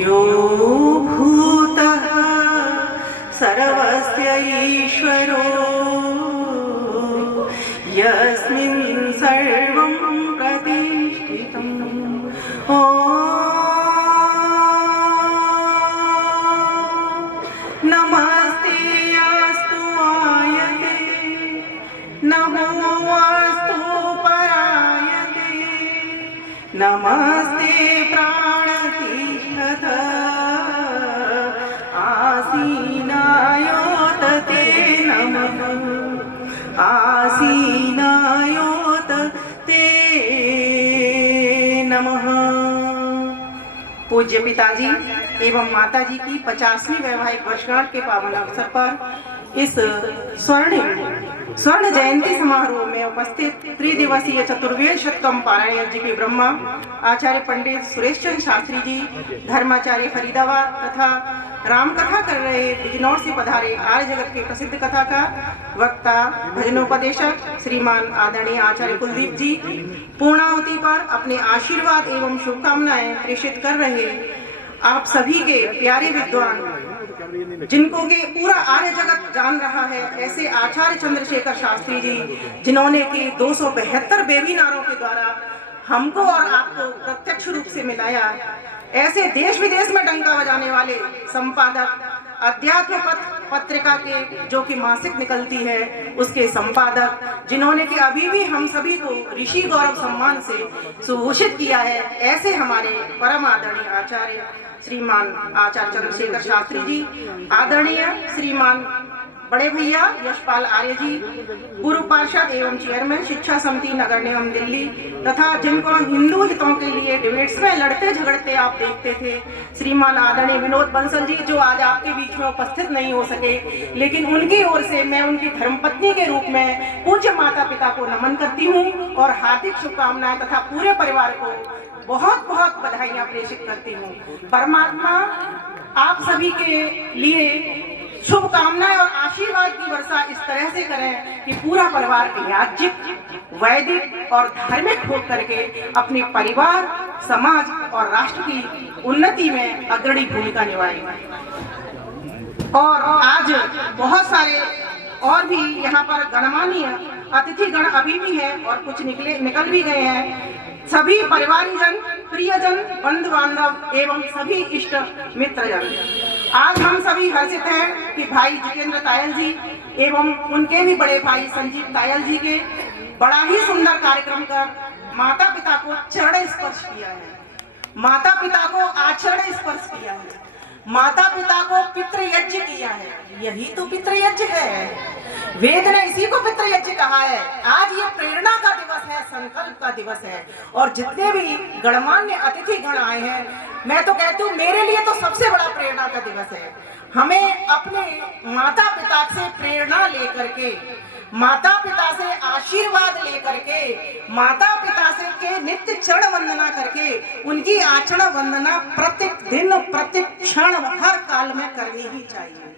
यो भूतः सर्वस्य ईश्वरो यस्मिन् सर्वं प्रतिष्ठितम्। नमस्ते अस्तु आयते नमोऽस्तु परायते नमस्ते प्राणतिष्ठत आसीनायोत ते नमः आसीनायोत ते नमः। पूज्य पिताजी एवं माताजी की 50वीं वैवाहिक वर्षगांठ के पावन अवसर पर इस स्वर्ण जयंती समारोह में उपस्थित त्रिदिवसीय चतुर्वेद शतकम पारायण यज्ञ के ब्रह्मा आचार्य पंडित सुरेश चंद्र शास्त्री जी धर्माचार्य फरीदाबाद तथा रामकथा कर रहे बिजनौर से पधारे आर्य जगत के प्रसिद्ध कथाकार वक्ता भजनोपदेशक श्रीमान आदरणीय आचार्य कुलदीप जी पूर्णाहुति पर अपने आशीर्वाद एवं शुभकामनाएं प्रेषित कर रहे आप सभी के प्यारे विद्वान जिनको के पूरा आर्य जगत जान रहा है, ऐसे आचार्य चंद्रशेखर शास्त्री जी जिन्होंने कि 272 वेबिनारों के द्वारा हमको और आपको प्रत्यक्ष रूप से मिलाया, ऐसे देश विदेश में डंका बजाने वाले संपादक अध्यात्म पत्रिका के जो कि मासिक निकलती है उसके संपादक जिन्होंने कि अभी भी हम सभी को ऋषि गौरव सम्मान से सुभूषित किया है, ऐसे हमारे परम आदरणीय आचार्य श्रीमान आचार्य चंद्रशेखर शास्त्री जी, आदरणीय श्रीमान बड़े भैया यशपाल आर्य जी पूर्व पार्षद एवं चेयरमैन शिक्षा समिति नगर निगम दिल्ली तथा जिनको हिंदू हितों के लिए डिबेट्स में लड़ते झगड़ते आप देखते थे श्रीमान आदरणीय विनोद बंसल जी जो आज आपके बीच में उपस्थित नहीं हो सके, लेकिन उनकी ओर से मैं उनकी धर्मपत्नी के रूप में पूज्य माता पिता को नमन करती हूँ और हार्दिक शुभकामनाएं तथा पूरे परिवार को बहुत बहुत बधाइयां प्रेषित करती हूँ। परमात्मा आप सभी के लिए शुभकामनाएं और आशीर्वाद की वर्षा इस तरह से करें कि पूरा परिवार याज्ञिक वैदिक और धार्मिक होकर करके अपने परिवार समाज और राष्ट्र की उन्नति में अग्रणी भूमिका निभाए। और आज बहुत सारे और भी यहाँ पर गणमान्य अतिथिगण अभी भी हैं और कुछ निकल भी गए हैं। सभी परिवारजन प्रियजन बंधु बांधव एवं सभी इष्ट मित्रजन, आज हम सभी हर्षित हैं कि भाई जितेंद्र तायल जी एवं उनके भी बड़े भाई संजीव तायल जी के बड़ा ही सुंदर कार्यक्रम कर माता पिता को चरण स्पर्श किया है, माता पिता को आचरण स्पर्श किया है, माता पिता को पितृयज्ञ किया है। यही तो पितृयज्ञ है, वेद ने इसी को पितृयज्ञ कहा है। आज ये प्रेरणा का दिवस है, संकल्प का दिवस है और जितने भी गणमान्य अतिथि गण आए हैं, मैं तो कहती हूँ मेरे लिए तो सबसे बड़ा प्रेरणा का दिवस है। हमें अपने माता पिता से प्रेरणा लेकर के, माता पिता से आशीर्वाद लेकर के, माता पिता से के नित्य चरण वंदना करके उनकी आचरण वंदना प्रत्येक दिन प्रत्येक क्षण हर काल में करनी ही चाहिए।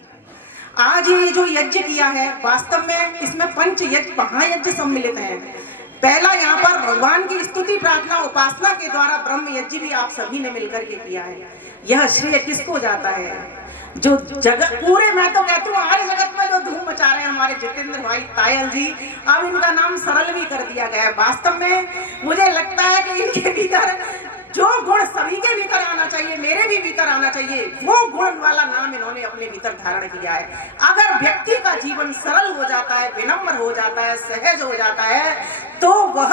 आज ये जो यज्ञ किया है वास्तव में इसमें पंच यज्ञ महायज्ञ सम्मिलित है। पहला यहाँ पर भगवान की स्तुति प्रार्थना उपासना के द्वारा ब्रह्म यज्ञ भी आप सभी ने मिलकर के किया है। यह श्रेय किसको जाता है? जो जगत पूरे, मैं तो कहती हूँ हर जगत में जो धूम मचा रहे हैं हमारे जितेंद्र भाई तायल जी, अब इनका नाम सरल भी कर दिया गया है। वास्तव में मुझे लगता है कि इनके भीतर जो गुण सभी के भीतर आना चाहिए, मेरे भी भीतर आना चाहिए, वो गुण वाला नाम इन्होंने अपने भीतर धारण किया है। अगर व्यक्ति का जीवन सरल हो जाता है, विनम्र हो जाता है, सहज हो जाता है, तो वह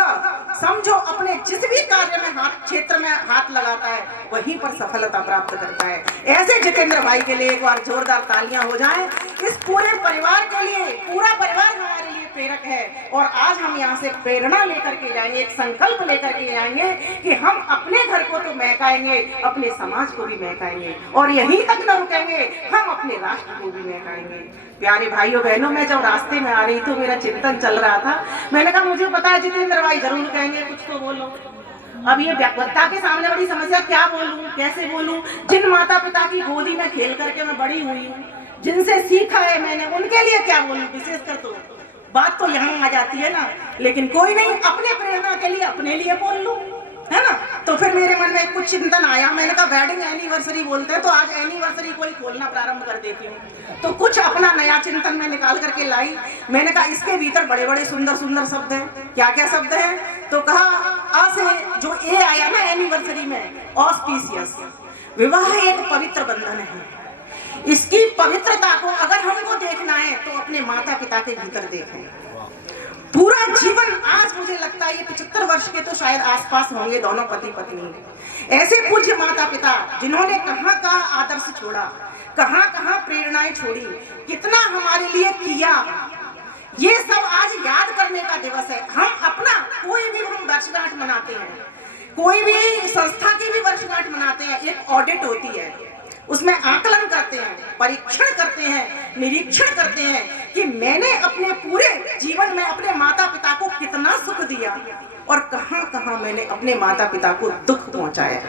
समझो अपने जिस भी कार्य में क्षेत्र में हाथ लगाता है वहीं पर सफलता प्राप्त करता है। ऐसे जितेंद्र भाई के लिए एक बार जोरदार तालियां हो जाएं। इस पूरे परिवार के लिए, पूरा परिवार हमारे लिए प्रेरक है और आज हम यहाँ से प्रेरणा लेकर के जाएंगे, एक संकल्प लेकर के जाएंगे कि हम अपने घर को तो महकाएंगे, अपने समाज को भी महकाएंगे और यहीं तक न रुकेंगे, हम अपने राष्ट्र को भी महकाएंगे। प्यारे भाइयों बहनों, मैं जब रास्ते में आ रही तो मेरा चिंतन चल रहा था, मैंने कहा मुझे पता है जितेंद्र भाई जरूर कहेंगे कुछ तो बोलो। अब ये वक्ता के सामने बड़ी समस्या, क्या बोलूं, कैसे बोलूं। जिन माता पिता की गोदी में खेल करके मैं बड़ी हुई हूँ, जिनसे सीखा है मैंने, उनके लिए क्या बोलूं। विशेषकर तो बात तो यहाँ आ जाती है ना, लेकिन कोई नहीं, अपने प्रेरणा के लिए अपने लिए बोल लूं। है ना। तो फिर मेरे मन में कुछ चिंतन आया, मैंने कहा वेडिंग एनिवर्सरी बोलते हैं तो आज एनिवर्सरी को ही खोलना प्रारंभ कर देती हूँ। तो कुछ अपना नया चिंतन मैं निकाल करके लाई। मैंने कहा इसके भीतर बड़े बड़े सुंदर सुंदर शब्द हैं। क्या क्या शब्द हैं? तो कहा आ से जो ए आया ना एनिवर्सरी में, ऑस्पिशियस, विवाह एक पवित्र बंधन है। इसकी पवित्रता को अगर हमको देखना है तो अपने माता पिता के भीतर देखें। पूरा जीवन, आज मुझे लगता है ये 75 वर्ष के तो शायद आसपास होंगे दोनों पति पत्नी, ऐसे पूज्य माता पिता जिन्होंने कहाँ कहाँ आदर्श छोड़ा, कहाँ कहाँ प्रेरणाएं छोड़ी, कितना हमारे लिए किया, ये सब आज याद करने का दिवस है। हम अपना कोई भी हम वर्षगांठ मनाते हैं, कोई भी संस्था की भी वर्षगांठ मनाते हैं, एक ऑडिट होती है, उसमें आकलन करते हैं, परीक्षण करते हैं, निरीक्षण करते हैं कि मैंने अपने पूरे जीवन में अपने माता पिता को कितना सुख दिया और कहां कहां मैंने अपने माता पिता को दुख पहुंचाया।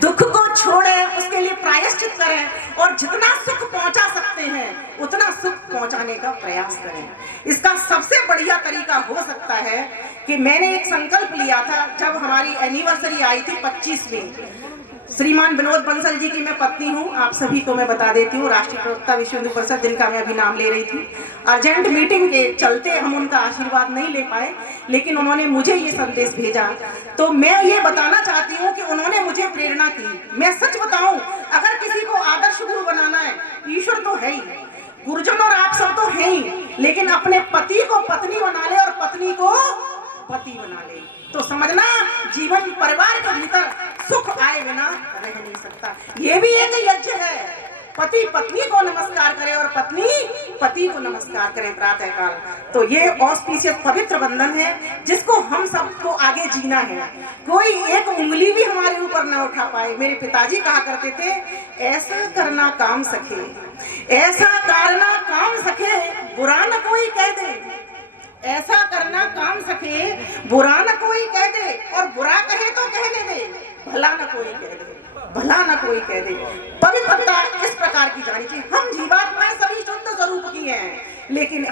दुख को छोड़ें, उसके लिए प्रायश्चित करें और जितना सुख पहुंचा सकते हैं उतना सुख पहुंचाने का प्रयास करें। इसका सबसे बढ़िया तरीका हो सकता है कि मैंने एक संकल्प लिया था जब हमारी एनिवर्सरी आई थी 25वीं। श्रीमान विनोद बंसल जी की मैं पत्नी हूँ, आप सभी को मैं बता देती हूँ, राष्ट्रीय प्रवक्ता विश्व हिंदू परिषद, जिनका मैं अभी नाम ले रही थी। अर्जेंट मीटिंग के चलते हम उनका आशीर्वाद नहीं ले पाए, लेकिन उन्होंने मुझे ये संदेश भेजा। तो मैं ये बताना चाहती हूँ कि उन्होंने मुझे प्रेरणा की। मैं सच बताऊं, अगर किसी को आदर्श गुरु बनाना है, ईश्वर तो है ही, गुरुजन और आप सब तो है ही, लेकिन अपने पति को पत्नी बना ले और पत्नी को पति बना ले तो समझना जीवन परिवार के भीतर सुख आए बिना रह नहीं सकता। ये भी एक यज्ञ है, पति पत्नी को नमस्कार करे और पत्नी पति को नमस्कार करे प्रातः काल। तो ये ऑस्पिशियस पवित्र बंधन है जिसको हम सबको आगे जीना है। कोई एक उंगली भी हमारे ऊपर न उठा पाए। मेरे पिताजी कहा करते थे, ऐसा करना काम सखे, ऐसा करना काम सके, बुरा न कोई कह दे। ऐसा करना काम सके, बुरा न कोई कह दे, और बुरा कहे तो कहने दे, भला न कोई कह दे, भला न कोई कह दे। पवित्रता इस प्रकार की जानी चाहिए। हम जीवात्माएं सभी शुद्ध स्वरूप की हैं, लेकिन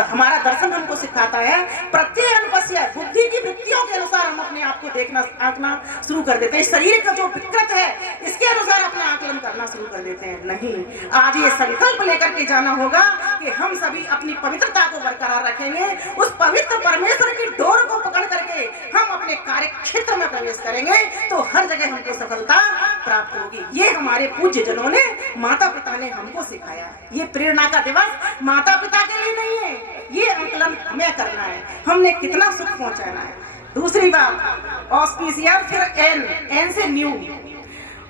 हमारा दर्शन हमको सिखाता है प्रत्यय अनुपस्य, बुद्धि की वृत्तियों के अनुसार हम अपने आप को देखना आंकना शुरू कर देते हैं। शरीर का जो विकृत है इसके अनुसार अपना आकलन करना शुरू कर देते हैं। नहीं, आज ये संकल्प लेकर के जाना होगा कि हम सभी अपनी पवित्रता को बरकरार रखेंगे। उस पवित्र परमेश्वर की डोर को पकड़ करके हम अपने कार्य क्षेत्र में प्रवेश करेंगे तो हर जगह हमको सफलता प्राप्त होगी। ये हमारे पूज्य जनों ने, माता पिता ने हमको सिखाया। ये प्रेरणा का दिवस माता पिता के लिए नहीं है, ये आकलन हमें करना है, हमने कितना सुख पहुंचाना है। दूसरी बात, ऑस्पिशियस, फिर एन से न्यू।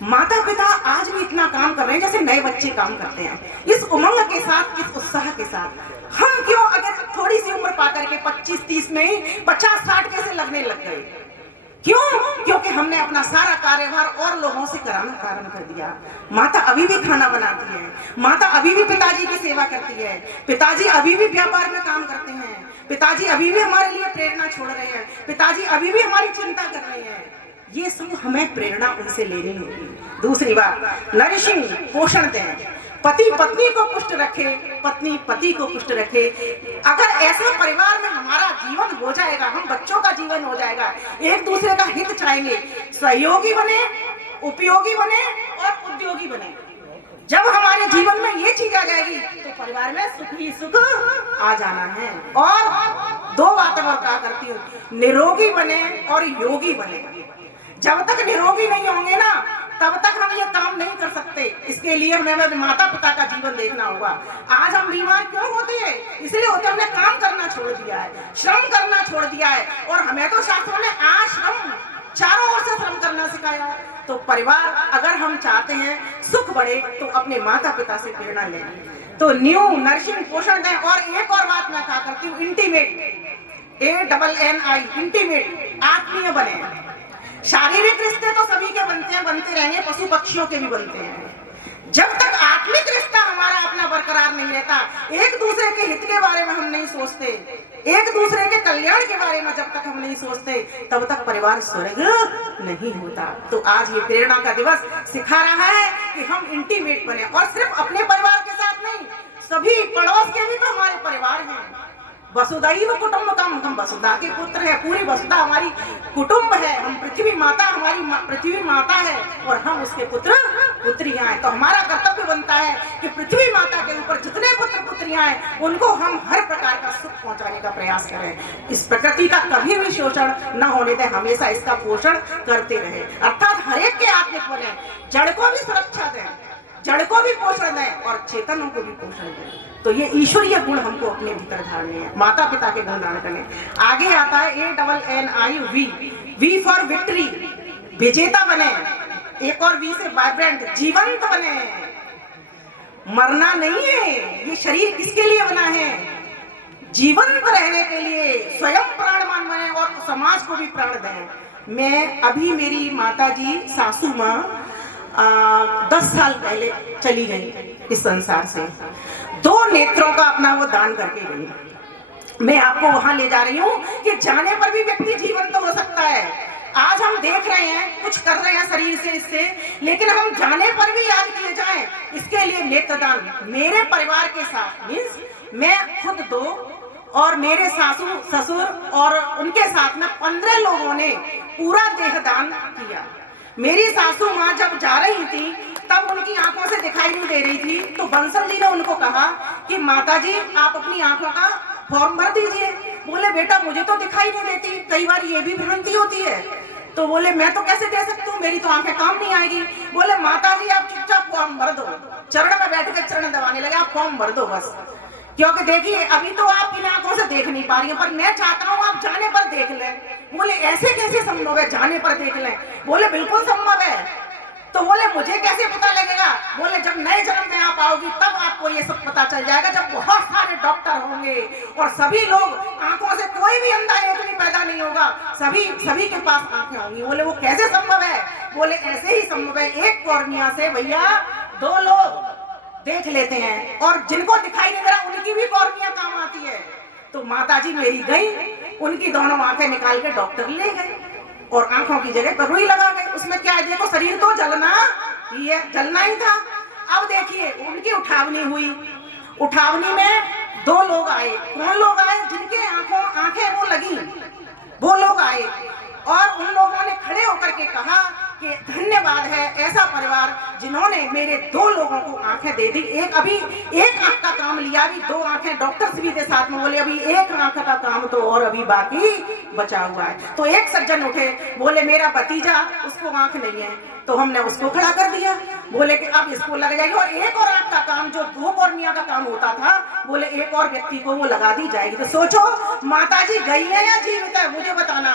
माता पिता आज भी इतना काम कर रहे हैं जैसे नए बच्चे काम करते हैं, इस उमंग के साथ, इस उत्साह के साथ। हम क्यों अगर थोड़ी सी उम्र पा करके 25-30 में ही 50-60 कैसे लगने लग गए? क्यों? क्योंकि हमने अपना सारा कार्यभार और लोगों से कराना प्रारंभ कर दिया। माता अभी भी खाना बनाती है, माता अभी भी पिताजी की सेवा करती है, पिताजी अभी भी व्यापार में काम करते हैं, पिताजी अभी भी हमारे लिए प्रेरणा छोड़ रहे हैं, पिताजी अभी भी हमारी चिंता कर रहे हैं। ये सब हमें प्रेरणा उनसे लेनी होगी। दूसरी बात, नरिशिंग, पोषण दें। पति पत्नी को पुष्ट रखे, पत्नी पति को पुष्ट रखे। अगर ऐसा परिवार में हमारा जीवन हो जाएगा, हम बच्चों का जीवन हो जाएगा, एक दूसरे का हित चाहेंगे, सहयोगी बने, उपयोगी बने और उद्योगी बने। जब हमारे जीवन में ये चीज आ जाएगी तो परिवार में सुख ही सुख आ जाना है। और दो बातें मैं कहा करती हूँ, निरोगी बने और योगी बने। जब तक निरोगी नहीं होंगे ना, तब तक हम ये काम नहीं कर सकते। इसके लिए हमें माता पिता का जीवन देखना होगा। आज हम बीमार क्यों होते हैं? इसलिए होते हमने काम करना छोड़ दिया है, श्रम करना छोड़ दिया है। और हमें तो शास्त्रों ने आश्रम, चारों ओर से श्रम करना सिखाया है। तो परिवार, अगर हम चाहते हैं सुख बढ़े तो अपने माता पिता से प्रेरणा लें। तो न्यू, नर्सिंग, पोषण दें। और एक और बात मैं कहा करती हूँ, इंटीमेट, ANNI, इंटीमेट, आत्मीय बने। शारीरिक रिश्ते तो सभी के बनते हैं, बनते रहेंगे, पशु पक्षियों के भी बनते हैं। जब तक आत्मिक रिश्ता हमारा अपना बरकरार नहीं रहता, एक दूसरे के हित के बारे में हम नहीं सोचते, एक दूसरे के कल्याण के बारे में जब तक हम नहीं सोचते, तब तक परिवार स्वर्ग नहीं होता। तो आज ये प्रेरणा का दिवस सिखा रहा है कि हम इंटीमेट बने, और सिर्फ अपने परिवार के साथ नहीं, सभी पड़ोस के भी तो हमारे परिवार हैं। वसुधैव कुटुंबकम, हम वसुधा के पुत्र हैं, पूरी वसुधा हमारी कुटुंब है। पृथ्वी माता हमारी पृथ्वी माता है और हम उसके पुत्र पुत्रियां हैं। तो हमारा कर्तव्य बनता है कि पृथ्वी माता के ऊपर जितने पुत्र पुत्रियां हैं उनको हम हर प्रकार का सुख पहुंचाने का प्रयास करें। इस प्रकृति का कभी भी शोषण न होने दें, हमेशा इसका पोषण करते रहे। अर्थात हर एक के आत्मिक बने, जड़ को भी सुरक्षा दें, जड़ को भी पोषण दें और चेतनों को भी पोषण दें। तो ये ईश्वरीय गुण हमको अपने भीतर धारने हैं, माता पिता के गुण धारण करने। आगे आता है ANNIV, V फॉर विक्ट्री, विजेता बने। एक और V से वाइब्रेंट, जीवंत बने। मरना नहीं है, ये शरीर किसके लिए बना है? जीवंत रहने के लिए। स्वयं प्राणवान बने और समाज को भी प्राण दें। मैं अभी मेरी माता जी सासू माँ 10 साल पहले चली गई इस संसार से। 2 नेत्रों का अपना वो दान करके गई। मैं आपको वहां ले जा रही हूँ कि जाने पर भी व्यक्ति जीवंत हो सकता है। आज हम देख रहे हैं, कुछ कर रहे हैं शरीर से इससे, लेकिन हम जाने पर भी याद किए जाएं, इसके लिए नेत्रदान। मेरे परिवार के साथ मीन्स मैं खुद 2 और मेरे सासू ससुर और उनके साथ में 15 लोगों ने पूरा देहदान किया। मेरी सासू माँ जब जा रही थी तब उनकी आंखों से दिखाई नहीं दे रही थी, तो बंसल जी ने उनको कहा कि माताजी आप अपनी आंखों का फॉर्म भर दीजिए। बोले बेटा मुझे तो दिखाई नहीं देती, कई बार ये भी भ्रांति होती है। तो बोले मैं तो कैसे दे सकती हूँ, मेरी तो आंखें काम नहीं आएगी। बोले माताजी आप चुपचाप फॉर्म भर दो। चरण में बैठ कर चरण दबाने लगे, आप फॉर्म भर दो बस, क्योंकि देखिए अभी तो आप इन आंखों से देख नहीं पा रही हैं, पर मैं चाहता हूँ आप जाने पर देख लें। बोले ऐसे कैसे संभव है, जाने पर देख लें? बोले बिल्कुल संभव है। तो बोले मुझे कैसे पता लगेगा? बोले जब नए जन्म में आप आओगी तब आपको ये सब पता चल जाएगा, जब बहुत सारे डॉक्टर होंगे और सभी लोग आंखों से, कोई भी अंधा एक भी पैदा नहीं होगा, सभी के पास आंखें होंगी। बोले वो कैसे संभव है? बोले ऐसे ही संभव है, एक कॉर्निया से भैया 2 लोग देख लेते हैं और जिनको दिखाई नहीं दे रहा उनकी भी कॉर्निया काम आती है। तो माताजी मेरी गई, उनकी दोनों आंखें निकाल के डॉक्टर ले गए और आंखों की जगह पर रुई लगा गए। उसमें क्या है, देखो शरीर तो जलना ही था। अब देखिए उनकी उठावनी हुई, उठावनी में 2 लोग आए। कौन लोग आए? जिनके आंखें वो लगी, वो लोग आए और उन लोगों ने खड़े होकर के कहा कि धन्यवाद है ऐसा परिवार जिन्होंने मेरे 2 लोगों को आंखें दे दी। एक आंख का काम लिया, अभी 2 आंखें डॉक्टर भी थे साथ में। बोले अभी 1 आंख का काम तो और अभी बाकी बचा हुआ है। तो एक सज्जन उठे, बोले मेरा भतीजा, उसको आंख नहीं है, तो हमने उसको खड़ा कर दिया। बोले कि अब इसको लग जाएगी और एक और आंख का काम जो 2 कॉर्निया का काम होता था, बोले एक और व्यक्ति को वो लगा दी जाएगी। तो सोचो माताजी गई है या जीवित है, मुझे बताना।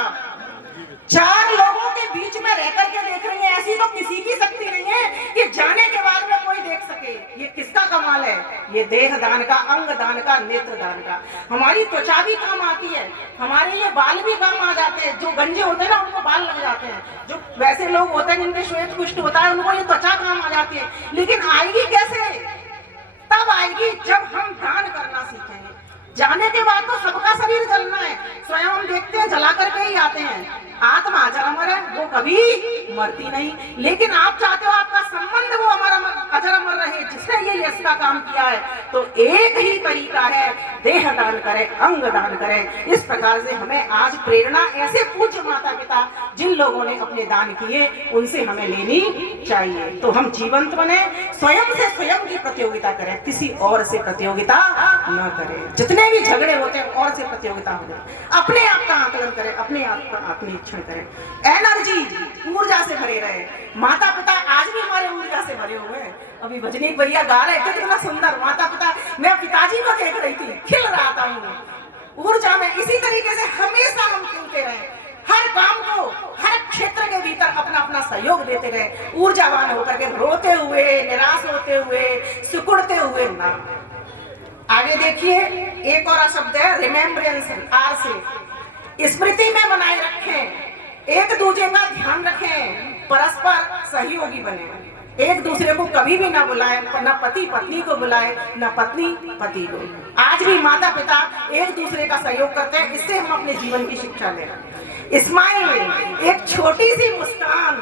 4 लोगों के बीच में रहकर के देख रही है, ऐसी तो किसी की शक्ति नहीं है कि जाने के बाद में कोई देख सके। ये किसका कमाल है? ये देह दान का, अंग दान का, नेत्र दान का। हमारी त्वचा भी काम आती है, हमारे ये बाल भी काम आ जाते हैं। जो गंजे होते हैं ना उनको बाल लग जाते हैं, जो वैसे लोग होते हैं जिनके श्वेत कुष्ठ होता है उनको ये त्वचा काम आ जाती है। लेकिन आएगी कैसे? तब आएगी जब हम दान करना सीखेंगे। जाने के बाद तो सबका शरीर जलना है, स्वयं हम देखते हैं जला करके ही आते हैं। आत्मा अजर अमर है, वो कभी मरती नहीं। लेकिन आप चाहते हो आपका संबंध वो अजर अमर रहे, जिसने ये यश का काम किया है। तो एक ही तरीका है, देह दान करें, अंग दान करें। इस प्रकार से हमें आज प्रेरणा ऐसे पूज्य माता पिता जिन लोगों ने अपने दान किए उनसे हमें लेनी चाहिए। तो हम जीवंत बने, स्वयं से स्वयं की प्रतियोगिता करें, किसी और से प्रतियोगिता न करें। जितने भी झगड़े होते हैं और से प्रतियोगिता हो जाए, अपने आप का आकलन करें, अपने आप का आत्मनिरीक्षण करें, एनर्जी ऊर्जा से भरे रहे। माता पिता आज भी हमारे ऊर्जा से भरे हुए हैं। अभी भजनी भैया गा रहे थे कितना सुंदर, माता पिता, मैं पिताजी को देख रही थी, खिल रहा था ऊर्जा में। इसी तरीके से हमेशा हम खिलते रहे, हर काम को, हर क्षेत्र के भीतर अपना अपना सहयोग देते रहे, ऊर्जावान होकर के, रोते हुए, निराश होते हुए, सिकुड़ते हुए ना। आगे देखिए एक और शब्द है रिमेम्बरेंस, आर से, स्मृति में बनाए रखें, एक दूसरे का ध्यान रखें, परस्पर सहयोगी बने, एक दूसरे को कभी भी ना बुलाए, न पति पत्नी को बुलाए, न पत्नी पति को। आज भी माता पिता एक दूसरे का सहयोग करते हैं, इससे हम अपने जीवन की शिक्षा ले रहे हैं। स्माइल, एक छोटी सी मुस्कान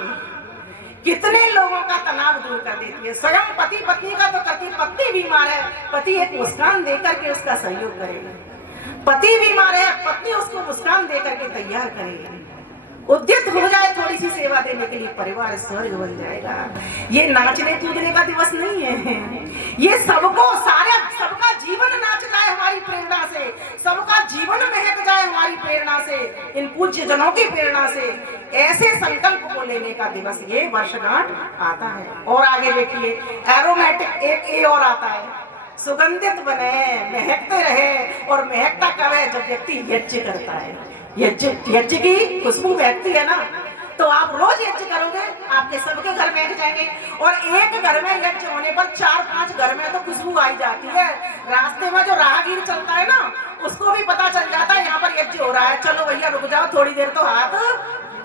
कितने लोगों का तनाव दूर कर देती है। स्वयं पति पत्नी का तो पत्नी बीमार है, पति एक मुस्कान देकर के उसका सहयोग करेगा। पति बीमार है, पत्नी उसको मुस्कान देकर के तैयार करेगी, उद्यत हो जाए थोड़ी सी सेवा देने के लिए, परिवार स्वर्ग बन जाएगा। ये नाचने कूदने का दिवस नहीं है, ये सबका जीवन नाच जाए हमारी प्रेरणा से, सबका जीवन महक जाए हमारी प्रेरणा से, इन पूज्य जनों की प्रेरणा से। ऐसे संकल्प को लेने का दिवस ये वर्षगांठ आता है। और आगे देखिए, एरोमेटिक एक ए और आता है, सुगंधित बने, महकते रहे। और महकता कब है? जब व्यक्ति यज्ञ करता है। यज्ञ की खुशबू महकती है ना, तो आप रोज यज्ञ करोगे, आपके सबके घर महक जाएंगे। और एक घर में यज्ञ होने पर 4-5 घर में तो खुशबू आई जाती है। रास्ते में जो राहगीर चलता है ना, उसको भी पता चल जाता है यहाँ पर यज्ञ हो रहा है, चलो भैया रुक जाओ थोड़ी देर, तो हाथ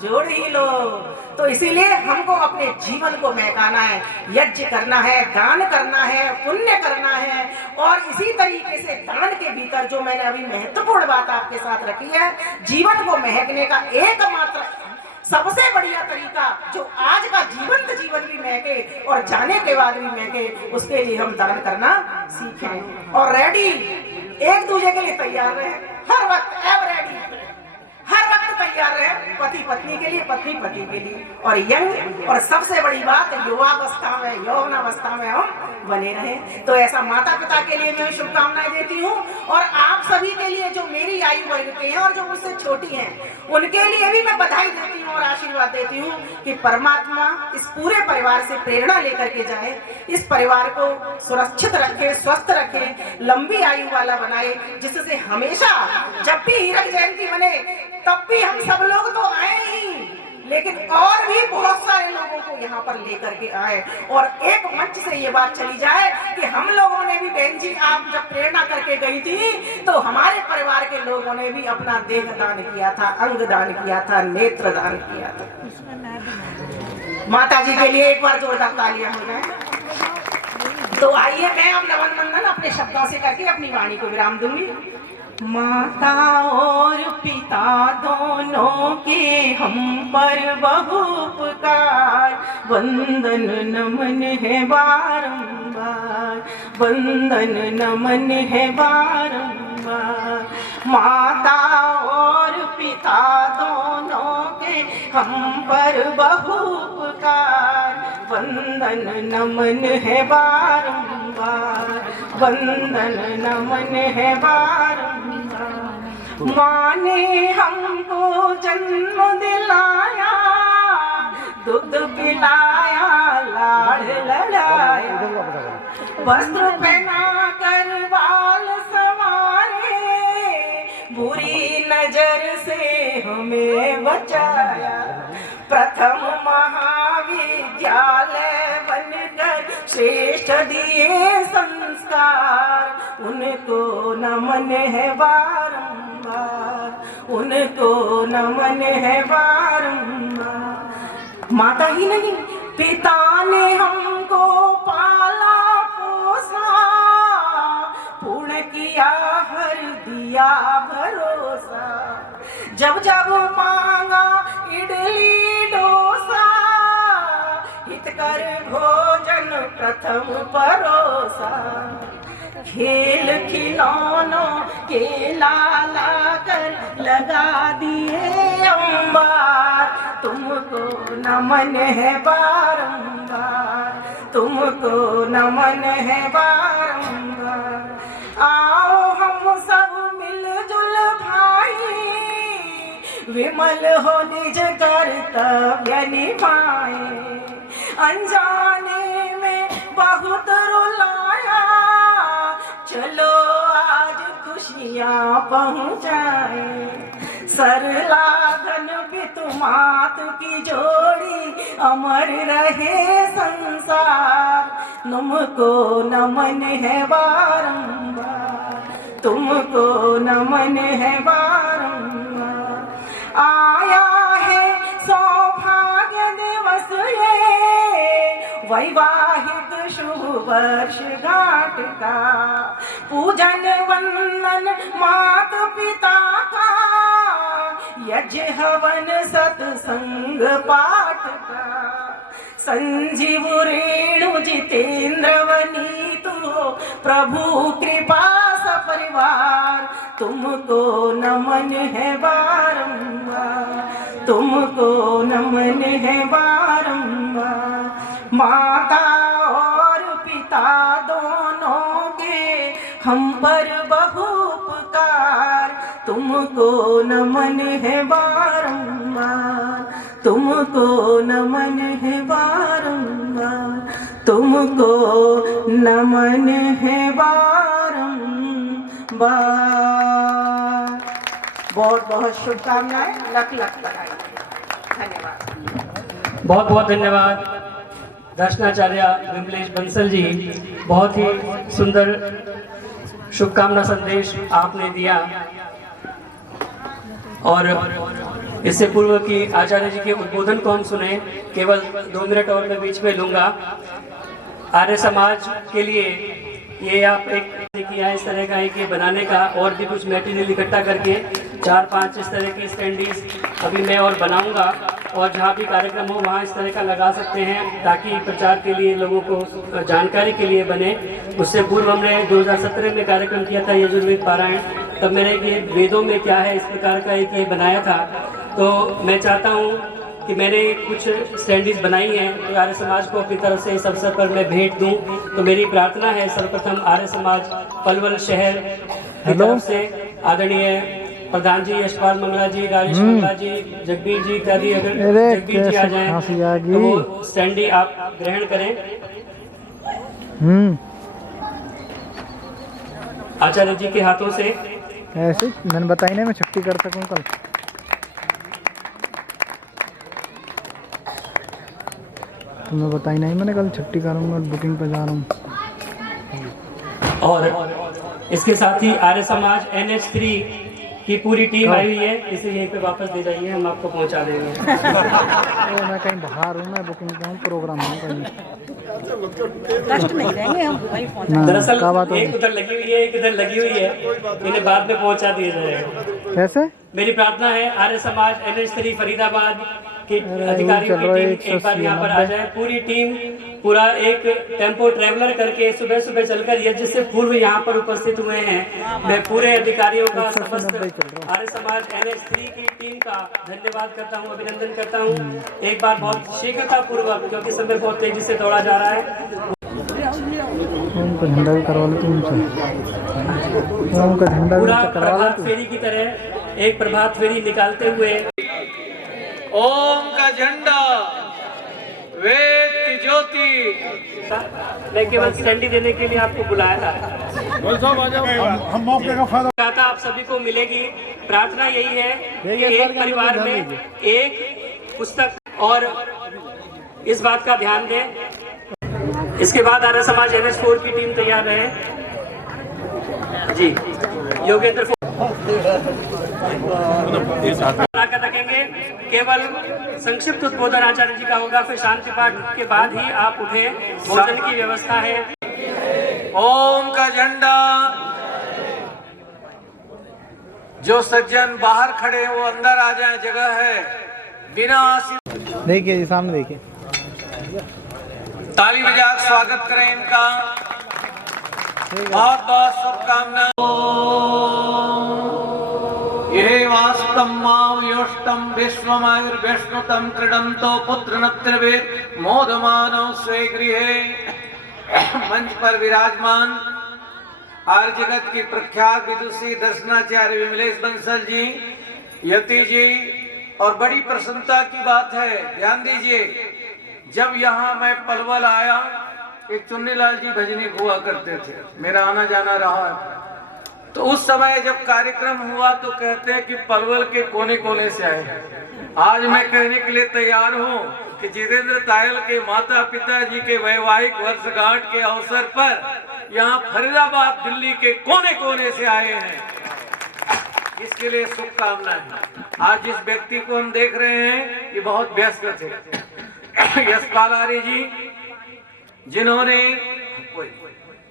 जोड़ ही लो। तो इसीलिए हमको अपने जीवन को महकाना है, यज्ञ करना है, दान करना है, पुण्य करना है। और इसी तरीके से दान के भीतर जो मैंने अभी महत्वपूर्ण बात आपके साथ रखी है, जीवन को महकने का एकमात्र सबसे बढ़िया तरीका, जो आज का जीवंत जीवन भी महके और जाने के बाद भी महके, उसके लिए हम दान करना सीखें। और रेडी, एक दूसरे के लिए तैयार रहे, हर वक्त एवर रेडी, हर वक्त तैयार रहे, पति पत्नी के लिए, पत्नी पति के लिए। और यंग, और सबसे बड़ी बात, युवावस्था में, यौवनावस्था में हम बने रहे। तो ऐसा माता पिता के लिए मैं शुभकामनाएं देती हूँ। और आप सभी के लिए जो मेरी आयु वर्ग के हैं और जो मुझसे छोटी हैं, उनके लिए भी मैं बधाई देती हूँ और आशीर्वाद देती हूँ कि परमात्मा इस पूरे परिवार से प्रेरणा लेकर के जाए, इस परिवार को सुरक्षित रखे, स्वस्थ रखे, लंबी आयु वाला बनाए, जिससे हमेशा जब भी हीरक जयंती बने तब भी हम सब लोग तो आए ही, लेकिन और भी बहुत सारे लोगों को यहाँ पर लेकर के आए। और एक मंच से ये बात चली जाए कि हम लोगों ने भी, बहन जी आप जब प्रेरणा करके गई थी, तो हमारे परिवार के लोगों ने भी अपना देह दान किया था, अंग दान किया था, नेत्र दान किया था। माता जी के लिए एक बार जोरदार तालियां हो जाए। तो आइए मैं अब नमन मंदन अपने शब्दों से करके अपनी वाणी को विराम दूंगी। माता और पिता दोनों के हम पर बहु उपकार, वंदन नमन है बारंबार, वंदन नमन है बारंबार। माता और पिता दोनों के हम पर बहु उपकार, वंदन नमन है बारंबार, वंदन नमन है बारंबार। माँ ने हमको जन्म दिलाया, दूध पिलाया, लाड़ लड़ाया, वस्त्र पहना कर बाल संवारे, बुरी नजर से हमें बचाया। प्रथम महाविद्यालय बनकर श्रेष्ठ दिए संस्कार, उनको नमन है बारंबार, उनको नमन है बारंबार। माता ही नहीं, पिता ने हमको पाला पोसा, पूर्ण किया हर दिया भरोसा। जब जब मांगा इडली डोसा, हितकर भोजन प्रथम परोसा। खेल खिलौनों के लाला कर लगा दिए अंबार, तुमको नमन है बारंबार, तुमको नमन है बारंबार। आओ हम सब मिलजुल भाई, विमल हो निज कर्तव्य निभाए। अनजाने में बहुत रुलाया, चलो आज खुशियाँ पहुँचाए। सरलागन पितुमात की जोड़ी अमर रहे संसार, तुमको नमन है बारंबार, तुमको नमन है बारंबार। आया है सौभाग्य दिवस ये, वैवाहिक शुभ वर्षगांठ का, पूजन वंदन मात पिता का, यज्ञ हवन सत्संग पाठ का। संजीव रेणु जितेंद्र वनीतु, प्रभु कृपा सपरिवार, तुमको नमन है बारंबार, तुमको नमन है बारंबार। माता और पिता दोनों के हम पर बहु उपकार, तुमको नमन है बारंबार, तुमको नमन है बारंबार, तुमको नमन है बारंबार। बहुत बहुत शुभकामनाएं, लख लख बधाई। धन्यवाद। बहुत बहुत धन्यवाद दर्शनाचार्य विमलेश बंसल जी, बहुत ही सुंदर शुभकामना संदेश आपने दिया। और इससे पूर्व की आचार्य जी के उद्बोधन को हम सुने, केवल 2 मिनट और मैं बीच में लूँगा। आर्य समाज के लिए ये आप एक किया है इस तरह का एक ये बनाने का, और भी कुछ मटेरियल इकट्ठा करके 4-5 इस तरह की स्टैंडीज अभी मैं और बनाऊंगा, और जहाँ भी कार्यक्रम हो वहाँ इस तरह का लगा सकते हैं, ताकि प्रचार के लिए लोगों को जानकारी के लिए बने। उससे पूर्व हमने 2017 में कार्यक्रम किया था यजुर्वेद पारायण, तब मैंने ये वेदों में क्या है इस प्रकार का एक ये बनाया था। तो मैं चाहता हूँ कि मैंने कुछ स्टैंडीज बनाई हैं, तो आर्य समाज को अपनी तरफ से इस अवसर पर मैं भेंट दूं। तो मेरी प्रार्थना है सर्वप्रथम आर्य समाज पलवल शहर की तरफ से आदरणीय प्रधान जी यशपाल मंगला जी, राजेश मंगला जी, जगबीर जी इत्यादि, अगर जगबीर जी आ जाएं तो वो स्टैंडी आप ग्रहण करें। आचार्य जी के हाथों से ऐसे मैंने बताई ना, मैं छुट्टी कर सकूं कल। तुम्हें बताई नहीं मैंने, कल छुट्टी करूंगा, बुकिंग पे जा रहा हूँ। और इसके साथ ही आर्य समाज NH3 की पूरी टीम आई हुई है, इसे यहीं पे वापस दे जाइए, हम आपको पहुंचा देंगे। मैं कहीं बाहर हूँ, मैं बुकिंग पे हूँ, प्रोग्राम हूँ कहीं। कष्ट नहीं देंगे हम, वहीं पहुंचा। दरअसल एक उधर लगी हुई है, एक इधर लगी हुई है, इन्हें बाद में पहुंचा दिया जाएगा। कैसे? मेरी प्रार्थना है आर्य समाज NH3 फरीदाबाद की अधिकारियों की टीम एक बार यहाँ पर आ जाए। पूरी टीम पूरा एक टेम्पो ट्रेवलर करके सुबह सुबह चलकर यज्ञ से पूर्व यहाँ पर उपस्थित हुए हैं। मैं पूरे अधिकारियों का, समस्त आर्य समाज NH3 की टीम का धन्यवाद करता हूँ, अभिनंदन करता हूँ एक बार बहुत शीघ्रता पूर्वक, क्योंकि समय बहुत तेजी से दौड़ा जा रहा है। झंडा भी करवा लो तुमसे, झंडा पूरा प्रभात फेरी की तरह एक प्रभात फेरी निकालते हुए ओम का झंडा, वेद की ज्योति। मैं केवल स्टैंडी देने के लिए आपको बुलाया था। हम मौके का फायदा आप सभी को मिलेगी। प्रार्थना यही है कि एक परिवार में एक पुस्तक, और इस बात का ध्यान दें। इसके बाद आर्य समाज NH4 की टीम तैयार रहे जी। योगेंद्र रखेंगे, केवल संक्षिप्त उद्बोधन आचार्य जी का होगा, फिर शांति पाठ के बाद ही आप उठे, भोजन की व्यवस्था है। ओम का झंडा। जो सज्जन बाहर खड़े हैं वो अंदर आ जाए, जगह है। बिना देखिए जी, सामने देखिए, ताली बजा स्वागत करें इनका। बहुत बहुत शुभकामना। ये वास्तम मावयोष्टम विश्वमायुर्विष्णुतम त्रिडंतो पुत्र नत्रिवेद मोदमानो स्वे गृहे। मंच पर विराजमान आर्य जगत की प्रख्यात विदुषी दर्शनाचार्य विमलेश बंसल जी, यति जी, और बड़ी प्रसन्नता की बात है, ध्यान दीजिए, जब यहाँ मैं पलवल आया, एक चुन्नीलाल जी भजनी हुआ करते थे, मेरा आना जाना रहा है। तो उस समय जब कार्यक्रम हुआ तो कहते हैं कि पलवल के कोने कोने से आए। आज मैं कहने के लिए तैयार हूँ कि जितेंद्र तायल के माता पिता जी के वैवाहिक वर्षगांठ के अवसर पर यहाँ फरीदाबाद दिल्ली के कोने कोने से आए हैं, इसके लिए शुभकामनाएं। आज जिस व्यक्ति को हम देख रहे हैं ये बहुत व्यस्त थे, यशपाल आर्य जी,